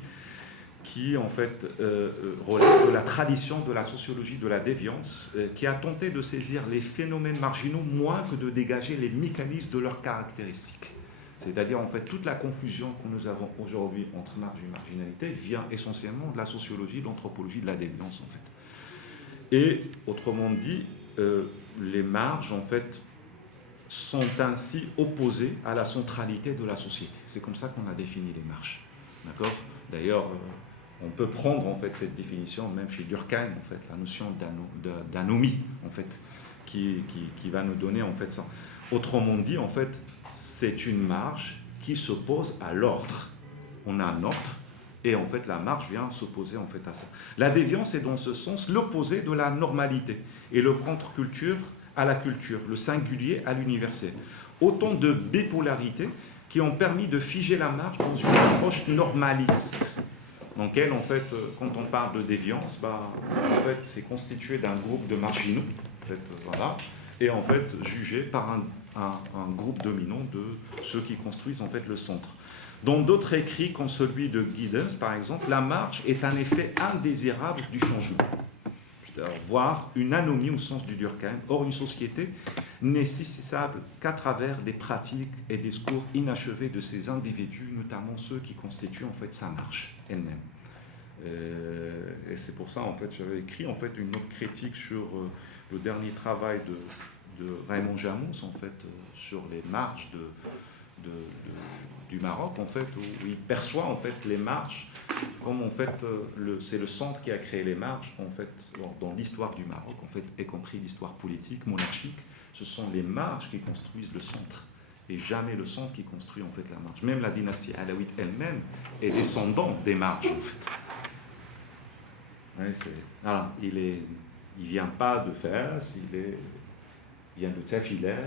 qui en fait relève de la tradition de la sociologie de la déviance, qui a tenté de saisir les phénomènes marginaux moins que de dégager les mécanismes de leurs caractéristiques. C'est-à-dire en fait toute la confusion que nous avons aujourd'hui entre marge et marginalité vient essentiellement de la sociologie, de l'anthropologie de la déviance en fait. Et autrement dit, les marges en fait sont ainsi opposées à la centralité de la société. C'est comme ça qu'on a défini les marges. D'accord ? D'ailleurs, on peut prendre en fait cette définition même chez Durkheim en fait, la notion d'anomie en fait, qui va nous donner en fait ça. Autrement dit, en fait, c'est une marge qui s'oppose à l'ordre. On a un ordre et en fait la marge vient s'opposer en fait à ça. La déviance est dans ce sens l'opposé de la normalité et le contre-culture à la culture, le singulier à l'universel. Autant de bipolarités qui ont permis de figer la marge dans une approche normaliste, dans laquelle, en fait, quand on parle de déviance, en fait, c'est constitué d'un groupe de marginaux, en fait, voilà, et en fait, jugé par un groupe dominant de ceux qui construisent, en fait, le centre. Dans d'autres écrits, comme celui de Giddens, par exemple, la marge est un effet indésirable du changement, voire une anomie au sens du Durkheim. Or, une société n'est saisissable qu'à travers des pratiques et des discours inachevés de ces individus, notamment ceux qui constituent en fait sa marge elle-même. Et c'est pour ça en fait j'avais écrit en fait une autre critique sur le dernier travail de Raymond Jamous en fait sur les marges du Maroc en fait où il perçoit en fait les marges comme en fait c'est le centre qui a créé les marges en fait dans l'histoire du Maroc en fait y compris l'histoire politique monarchique. Ce sont les marges qui construisent le centre et jamais le centre qui construit en fait la marge. Même la dynastie alaouite elle-même est descendante des marges en fait. Ouais, il vient pas de Fès, il vient de Tafilet,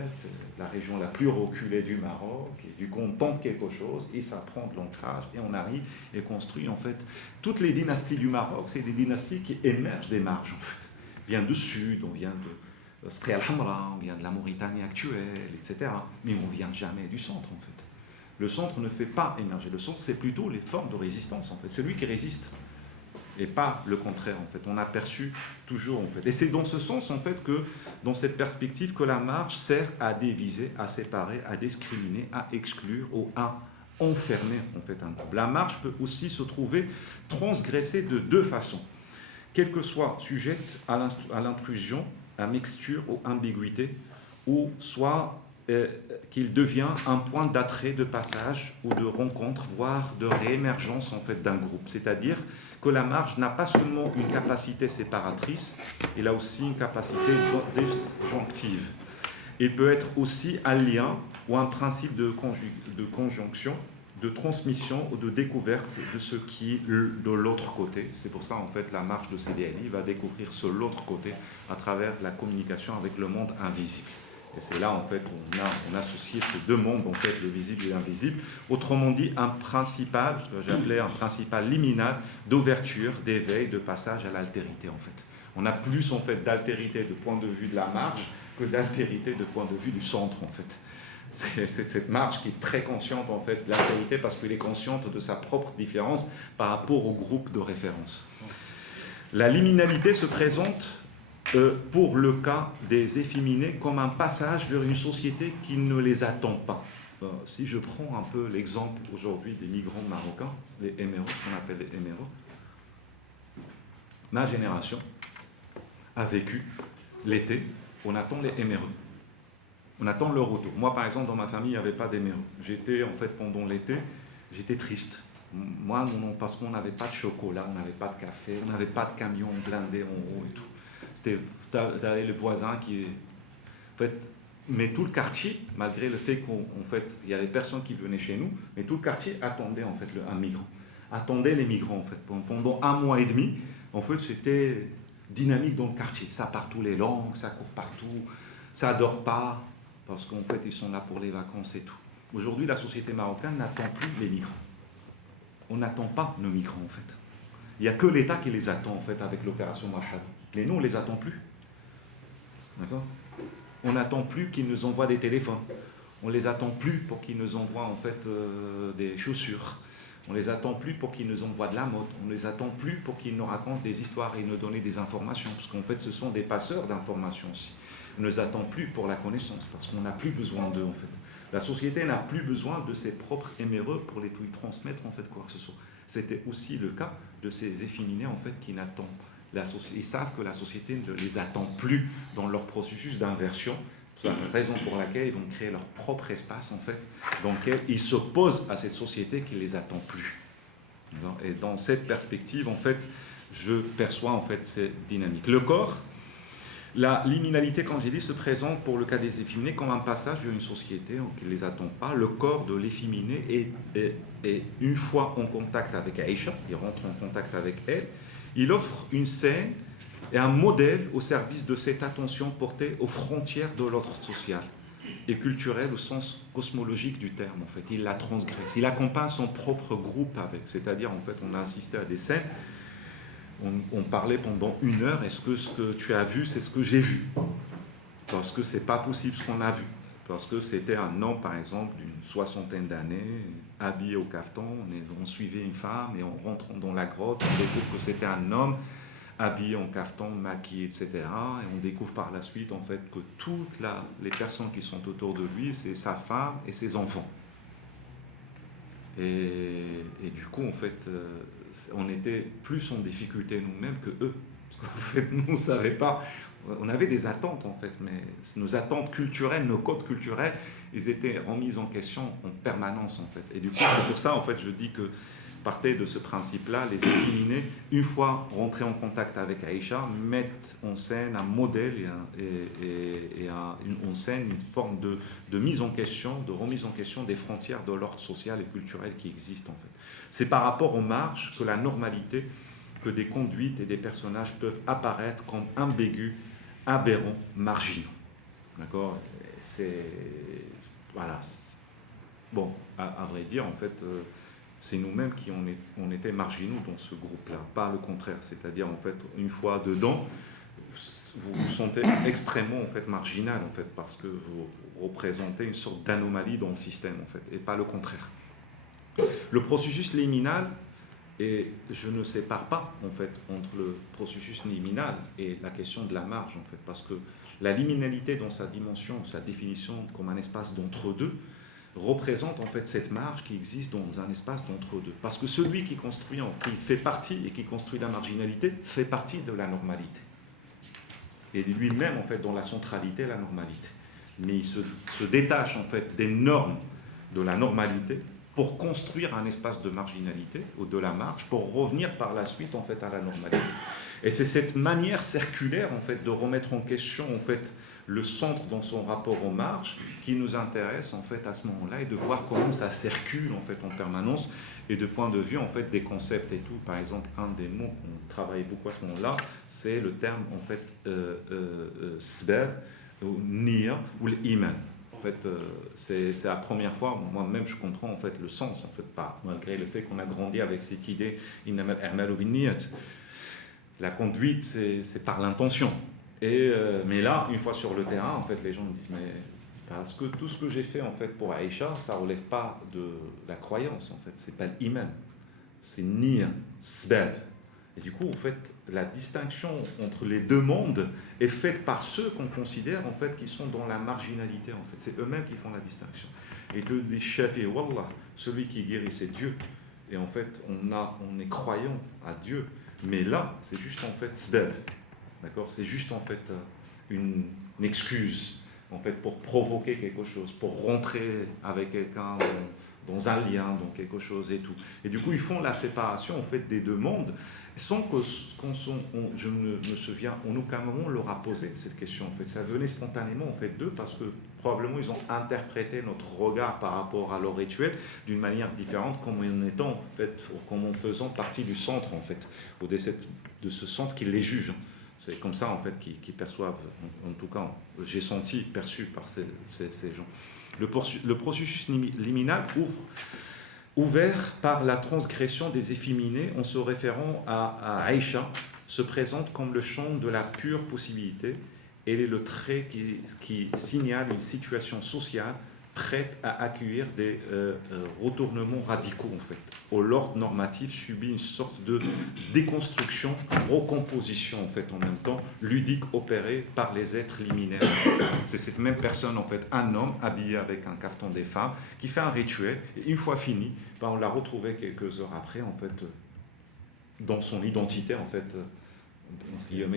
la région la plus reculée du Maroc, et du coup on tente quelque chose et ça prend de l'ancrage et on arrive et construit en fait toutes les dynasties du Maroc, c'est des dynasties qui émergent des marges en fait. On vient du sud, on vient de Stria al-Hamra, on vient de la Mauritanie actuelle, etc. Mais on ne vient jamais du centre en fait. Le centre ne fait pas émerger, le centre c'est plutôt les formes de résistance en fait, c'est lui qui résiste. Et pas le contraire en fait. On a perçu toujours en fait. Et c'est dans ce sens en fait que, dans cette perspective, que la marge sert à diviser, à séparer, à discriminer, à exclure ou à enfermer en fait un groupe. La marge peut aussi se trouver transgressée de deux façons, quelle que soit sujette à l'intrusion, à mixture ou ambiguïté, ou soit qu'il devient un point d'attrait, de passage ou de rencontre, voire de réémergence en fait d'un groupe. C'est-à-dire que la marge n'a pas seulement une capacité séparatrice, elle a aussi une capacité disjonctive. Il peut être aussi un lien ou un principe de conjonction, de transmission ou de découverte de ce qui est de l'autre côté. C'est pour ça en fait la marge de CDLI va découvrir ce l'autre côté à travers la communication avec le monde invisible. Et c'est là, en fait, on associe ces deux mondes, en fait, le visible et l'invisible. Autrement dit, un principal, ce que j'appelais un principal liminal d'ouverture, d'éveil, de passage à l'altérité, en fait. On a plus, en fait, d'altérité de point de vue de la marge que d'altérité de point de vue du centre, en fait. C'est cette marge qui est très consciente, en fait, de l'altérité parce qu'elle est consciente de sa propre différence par rapport au groupe de référence. La liminalité se présente pour le cas des efféminés comme un passage vers une société qui ne les attend pas. Si je prends un peu l'exemple aujourd'hui des migrants marocains, les émiraux, ce qu'on appelle les émiraux, ma génération a vécu l'été, on attend les émiraux. On attend leur retour. Moi, par exemple, dans ma famille, il n'y avait pas d'émiraux. J'étais, en fait, pendant l'été, j'étais triste. Moi, parce qu'on n'avait pas de chocolat, on n'avait pas de café, on n'avait pas de camion blindé en haut et tout. C'était d'aller le voisin qui... En fait, mais tout le quartier, malgré le fait qu'en fait, il y avait personne qui venait chez nous, mais tout le quartier attendait en fait un migrant. Attendait les migrants en fait. Pendant 1 mois et demi, en fait, c'était dynamique dans le quartier. Ça part tous les langues, ça court partout, ça dort pas, parce qu'en fait, ils sont là pour les vacances et tout. Aujourd'hui, la société marocaine n'attend plus les migrants. On n'attend pas nos migrants en fait. Il n'y a que l'État qui les attend en fait avec l'opération Marhaba. Mais nous, on ne les attend plus. D'accord ? On n'attend plus qu'ils nous envoient des téléphones. On ne les attend plus pour qu'ils nous envoient en fait des chaussures. On ne les attend plus pour qu'ils nous envoient de la mode. On ne les attend plus pour qu'ils nous racontent des histoires et nous donnent des informations. Parce qu'en fait, ce sont des passeurs d'informations aussi. On ne les attend plus pour la connaissance, parce qu'on n'a plus besoin d'eux, en fait. La société n'a plus besoin de ses propres éméreux pour les lui transmettre, en fait, quoi que ce soit. C'était aussi le cas de ces efféminés, en fait, qui n'attendent ils savent que la société ne les attend plus dans leur processus d'inversion. C'est la raison pour laquelle ils vont créer leur propre espace, en fait, dans lequel ils s'opposent à cette société qui ne les attend plus. Et dans cette perspective, en fait, je perçois, en fait, cette dynamique. Le corps, la liminalité, comme j'ai dit, se présente pour le cas des efféminés comme un passage vers une société qui ne les attend pas. Le corps de l'efféminé est une fois en contact avec Aïcha, il rentre en contact avec elle, il offre une scène et un modèle au service de cette attention portée aux frontières de l'ordre social et culturel au sens cosmologique du terme. En fait, il la transgresse. Il accompagne son propre groupe avec. C'est-à-dire, en fait, on a assisté à des scènes. On parlait pendant 1 heure. Est-ce que ce que tu as vu, c'est ce que j'ai vu? Parce que c'est pas possible ce qu'on a vu. Parce que c'était un homme, par exemple, d'une 60aine d'années, habillé au cafetan, on suivait une femme et on rentre dans la grotte, on découvre que c'était un homme habillé en cafetan, maquillé, etc. Et on découvre par la suite, en fait, que toutes les personnes qui sont autour de lui, c'est sa femme et ses enfants. Et du coup, en fait, on était plus en difficulté nous-mêmes que eux. Parce qu'en fait, nous, on ne savait pas. On avait des attentes, en fait, mais nos attentes culturelles, nos codes culturels, ils étaient remis en question en permanence, en fait. Et du coup, c'est pour ça, en fait, je dis que partait de ce principe-là, les efféminés, une fois rentrés en contact avec Aïcha, mettent en scène un modèle en scène une forme de mise en question, de remise en question des frontières de l'ordre social et culturel qui existent, en fait. C'est par rapport aux marges que la normalité, que des conduites et des personnages peuvent apparaître comme ambigus, aberrants, marginaux. D'accord? Voilà. Bon, à vrai dire, en fait, c'est nous-mêmes qui on était marginaux dans ce groupe-là, pas le contraire. C'est-à-dire, en fait, une fois dedans, vous vous sentez extrêmement, en fait, marginal, en fait, parce que vous représentez une sorte d'anomalie dans le système, en fait, et pas le contraire. Le processus liminal, et je ne sépare pas, en fait, entre le processus liminal et la question de la marge, en fait, parce que la liminalité dans sa dimension, sa définition comme un espace d'entre-deux, représente en fait cette marge qui existe dans un espace d'entre-deux. Parce que celui qui construit, qui fait partie et qui construit la marginalité, fait partie de la normalité. Et lui-même, en fait, dans la centralité, la normalité. Mais il se détache, en fait, des normes de la normalité pour construire un espace de marginalité ou de la marge, pour revenir par la suite, en fait, à la normalité. Et c'est cette manière circulaire, en fait, de remettre en question, en fait, le centre dans son rapport aux marges qui nous intéresse, en fait, à ce moment-là, et de voir comment ça circule, en fait, en permanence, et de point de vue, en fait, des concepts et tout. Par exemple, un des mots qu'on travaille beaucoup à ce moment-là, c'est le terme, en fait, sbab, ou niya, ou l'iman. En fait, c'est la première fois, moi-même, je comprends, en fait, le sens, en fait, pas, malgré le fait qu'on a grandi avec cette idée, innamal a'malu binniyat. La conduite, c'est par l'intention. Mais là, une fois sur le terrain, en fait, les gens me disent, mais parce que tout ce que j'ai fait, en fait, pour Aïcha, ça ne relève pas de la croyance, en fait. C'est pas l'iman, c'est niya, sbab. Et du coup, en fait, la distinction entre les deux mondes est faite par ceux qu'on considère, en fait, qui sont dans la marginalité, en fait. C'est eux-mêmes qui font la distinction. Et te dit, Shafi, Wallah, celui qui guérit, c'est Dieu. Et en fait, on est croyant à Dieu. Mais là, c'est juste, en fait, sbab. D'accord? C'est juste, en fait, une excuse, en fait, pour provoquer quelque chose, pour rentrer avec quelqu'un dans un lien, dans quelque chose et tout. Et du coup, ils font la séparation, en fait, des deux mondes, sans que, je me souviens, en aucun moment, on leur a posé cette question. En fait, ça venait spontanément, en fait, d'eux, parce que probablement, ils ont interprété notre regard par rapport à leur rituel d'une manière différente, comme en étant, en fait, comme en faisant partie du centre, en fait, ou de ce centre qui les juge. C'est comme ça, en fait, qu'ils perçoivent, en tout cas, j'ai senti, perçu par ces gens. Le processus liminal ouvert par la transgression des efféminés en se référant à Aïcha, se présente comme le champ de la pure possibilité. Elle est le trait qui signale une situation sociale prête à accueillir des retournements radicaux en fait. Où l'ordre normatif subit une sorte de déconstruction, recomposition en fait en même temps, ludique opérée par les êtres liminaires. C'est cette même personne en fait, un homme habillé avec un cafeton des femmes, qui fait un rituel, et une fois fini, ben, on l'a retrouvé quelques heures après en fait, dans son identité en fait,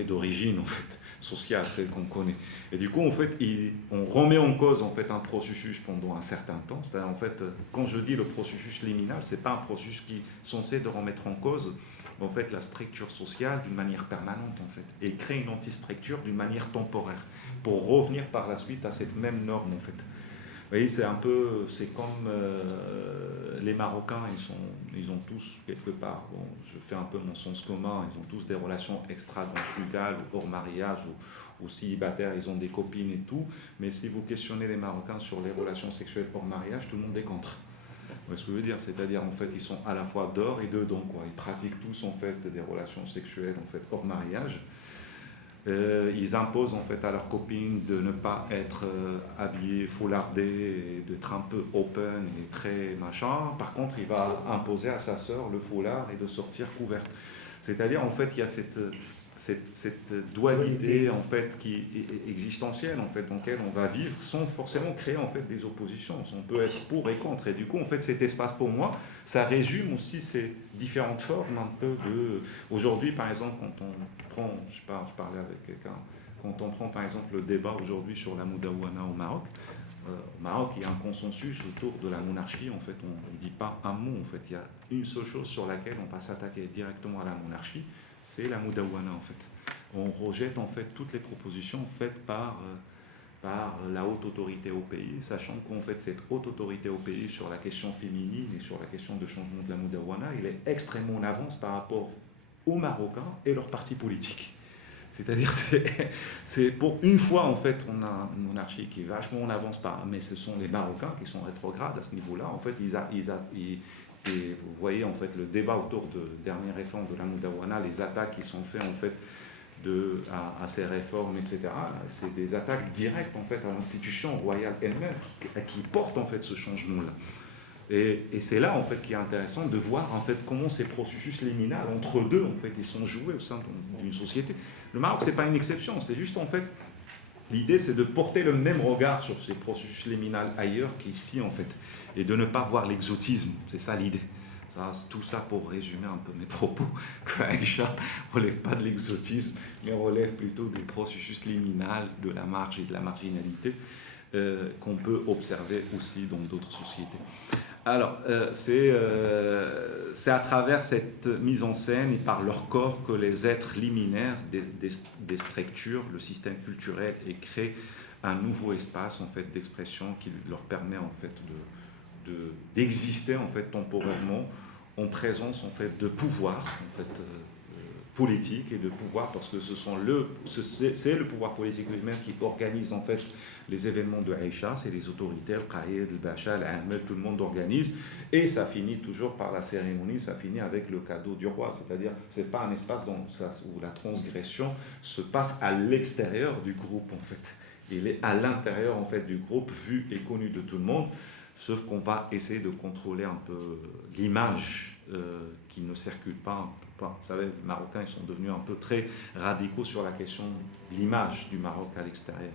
d'origine en fait, sociale, celle qu'on connaît. Et du coup, en fait, on remet en cause en fait un processus pendant un certain temps. C'est-à-dire, en fait, quand je dis le processus liminal, c'est pas un processus qui est censé de remettre en cause en fait la structure sociale d'une manière permanente en fait, et créer une anti-structure d'une manière temporaire pour revenir par la suite à cette même norme en fait. Vous voyez, c'est comme les Marocains, ils ont tous quelque part, bon, je fais un peu mon sens commun, ils ont tous des relations extra-conjugales, hors mariage, ou célibataires, ils ont des copines et tout, mais si vous questionnez les Marocains sur les relations sexuelles hors mariage, tout le monde est contre. Vous voyez ce que je veux dire? C'est-à-dire, en fait, ils sont à la fois dehors et dedans, quoi. Ils pratiquent tous, en fait, des relations sexuelles, en fait, hors mariage. Ils imposent en fait à leurs copines de ne pas être habillées, foulardées, d'être un peu open et très machin. Par contre, il va imposer à sa sœur le foulard et de sortir couverte. C'est-à-dire en fait il y a cette dualité en fait qui est existentielle en fait, dans laquelle on va vivre sans forcément créer en fait des oppositions. On peut être pour et contre. Et du coup en fait cet espace pour moi, ça résume aussi ces différentes formes un peu de. Aujourd'hui par exemple quand on prend, je parlais avec quelqu'un, quand on prend par exemple le débat aujourd'hui sur la Moudawana au Maroc. Au Maroc, il y a un consensus autour de la monarchie. En fait, on ne dit pas un mot. En fait, il y a une seule chose sur laquelle on va s'attaquer directement à la monarchie, c'est la Moudawana. En fait, on rejette en fait toutes les propositions faites par la haute autorité au pays, sachant qu'en fait cette haute autorité au pays sur la question féminine et sur la question de changement de la Moudawana, il est extrêmement en avance par rapport aux Marocains et leurs partis politiques. C'est-à-dire, c'est pour une fois, en fait, on a une monarchie qui est vachement en avance, mais ce sont les Marocains qui sont rétrogrades à ce niveau-là. En fait, et vous voyez, en fait, le débat autour de dernière réforme de la Moudawana, les attaques qui sont faites, en fait, à ces réformes, etc., c'est des attaques directes, en fait, à l'institution royale elle-même, qui porte, en fait, ce changement-là. Et c'est là, en fait, qui est intéressant de voir, en fait, comment ces processus liminaux, entre deux, en fait, ils sont joués au sein d'une société. Le Maroc, c'est pas une exception, c'est juste, en fait, l'idée, c'est de porter le même regard sur ces processus liminaux ailleurs qu'ici, en fait, et de ne pas voir l'exotisme, c'est ça l'idée. Tout ça pour résumer un peu mes propos, que Aïcha ne relève pas de l'exotisme, mais relève plutôt des processus liminaux, de la marge et de la marginalité, qu'on peut observer aussi dans d'autres sociétés. Alors, c'est à travers cette mise en scène et par leur corps que les êtres liminaires déstructurent le système culturel et créent un nouveau espace en fait, d'expression qui leur permet en fait, d'exister en fait, temporairement en présence en fait, de pouvoir en fait, politique et de pouvoir, parce que c'est le pouvoir politique lui-même qui organise en fait les événements de Aïcha, c'est les autorités, le Qaïd, le Bacha, l'Ahmed, tout le monde organise, et ça finit toujours par la cérémonie, ça finit avec le cadeau du roi, c'est-à-dire c'est pas un espace où la transgression se passe à l'extérieur du groupe en fait, il est à l'intérieur en fait du groupe, vu et connu de tout le monde, sauf qu'on va essayer de contrôler un peu l'image qui ne circule pas. Vous savez, les Marocains ils sont devenus un peu très radicaux sur la question de l'image du Maroc à l'extérieur.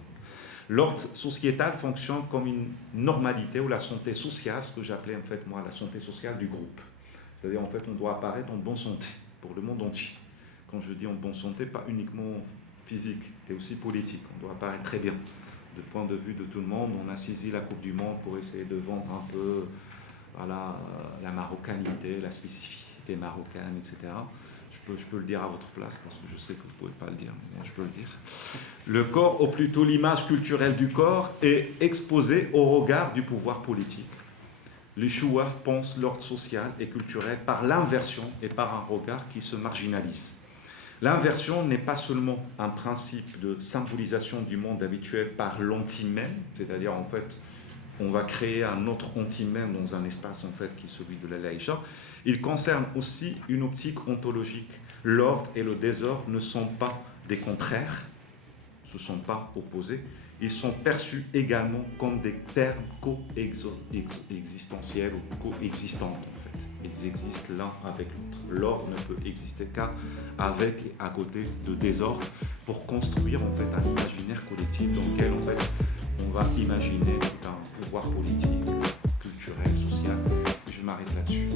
L'ordre sociétal fonctionne comme une normalité ou la santé sociale, ce que j'appelais en fait moi la santé sociale du groupe. C'est-à-dire en fait on doit apparaître en bonne santé pour le monde entier. Quand je dis en bonne santé, pas uniquement physique, et aussi politique. On doit apparaître très bien. Du point de vue de tout le monde, on a saisi la Coupe du Monde pour essayer de vendre un peu voilà, la marocanité, la spécificité marocaine, etc. Je peux le dire à votre place, parce que je sais que vous ne pouvez pas le dire, mais moi je peux le dire. Le corps, ou plutôt l'image culturelle du corps, est exposée au regard du pouvoir politique. Les chouafs pensent l'ordre social et culturel par l'inversion et par un regard qui se marginalise. L'inversion n'est pas seulement un principe de symbolisation du monde habituel par l'anti-même, c'est-à-dire en fait, on va créer un autre anti-même dans un espace en fait qui est celui de la laïcha. Il concerne aussi une optique ontologique. L'ordre et le désordre ne sont pas des contraires, ne se sont pas opposés. ils sont perçus également comme des termes coexistentiels ou coexistants en fait. Ils existent l'un avec l'autre. L'ordre ne peut exister qu'avec et à côté de désordre pour construire en fait un imaginaire collectif dans lequel en fait on va imaginer un pouvoir politique, culturel, social. Je m'arrête là-dessus.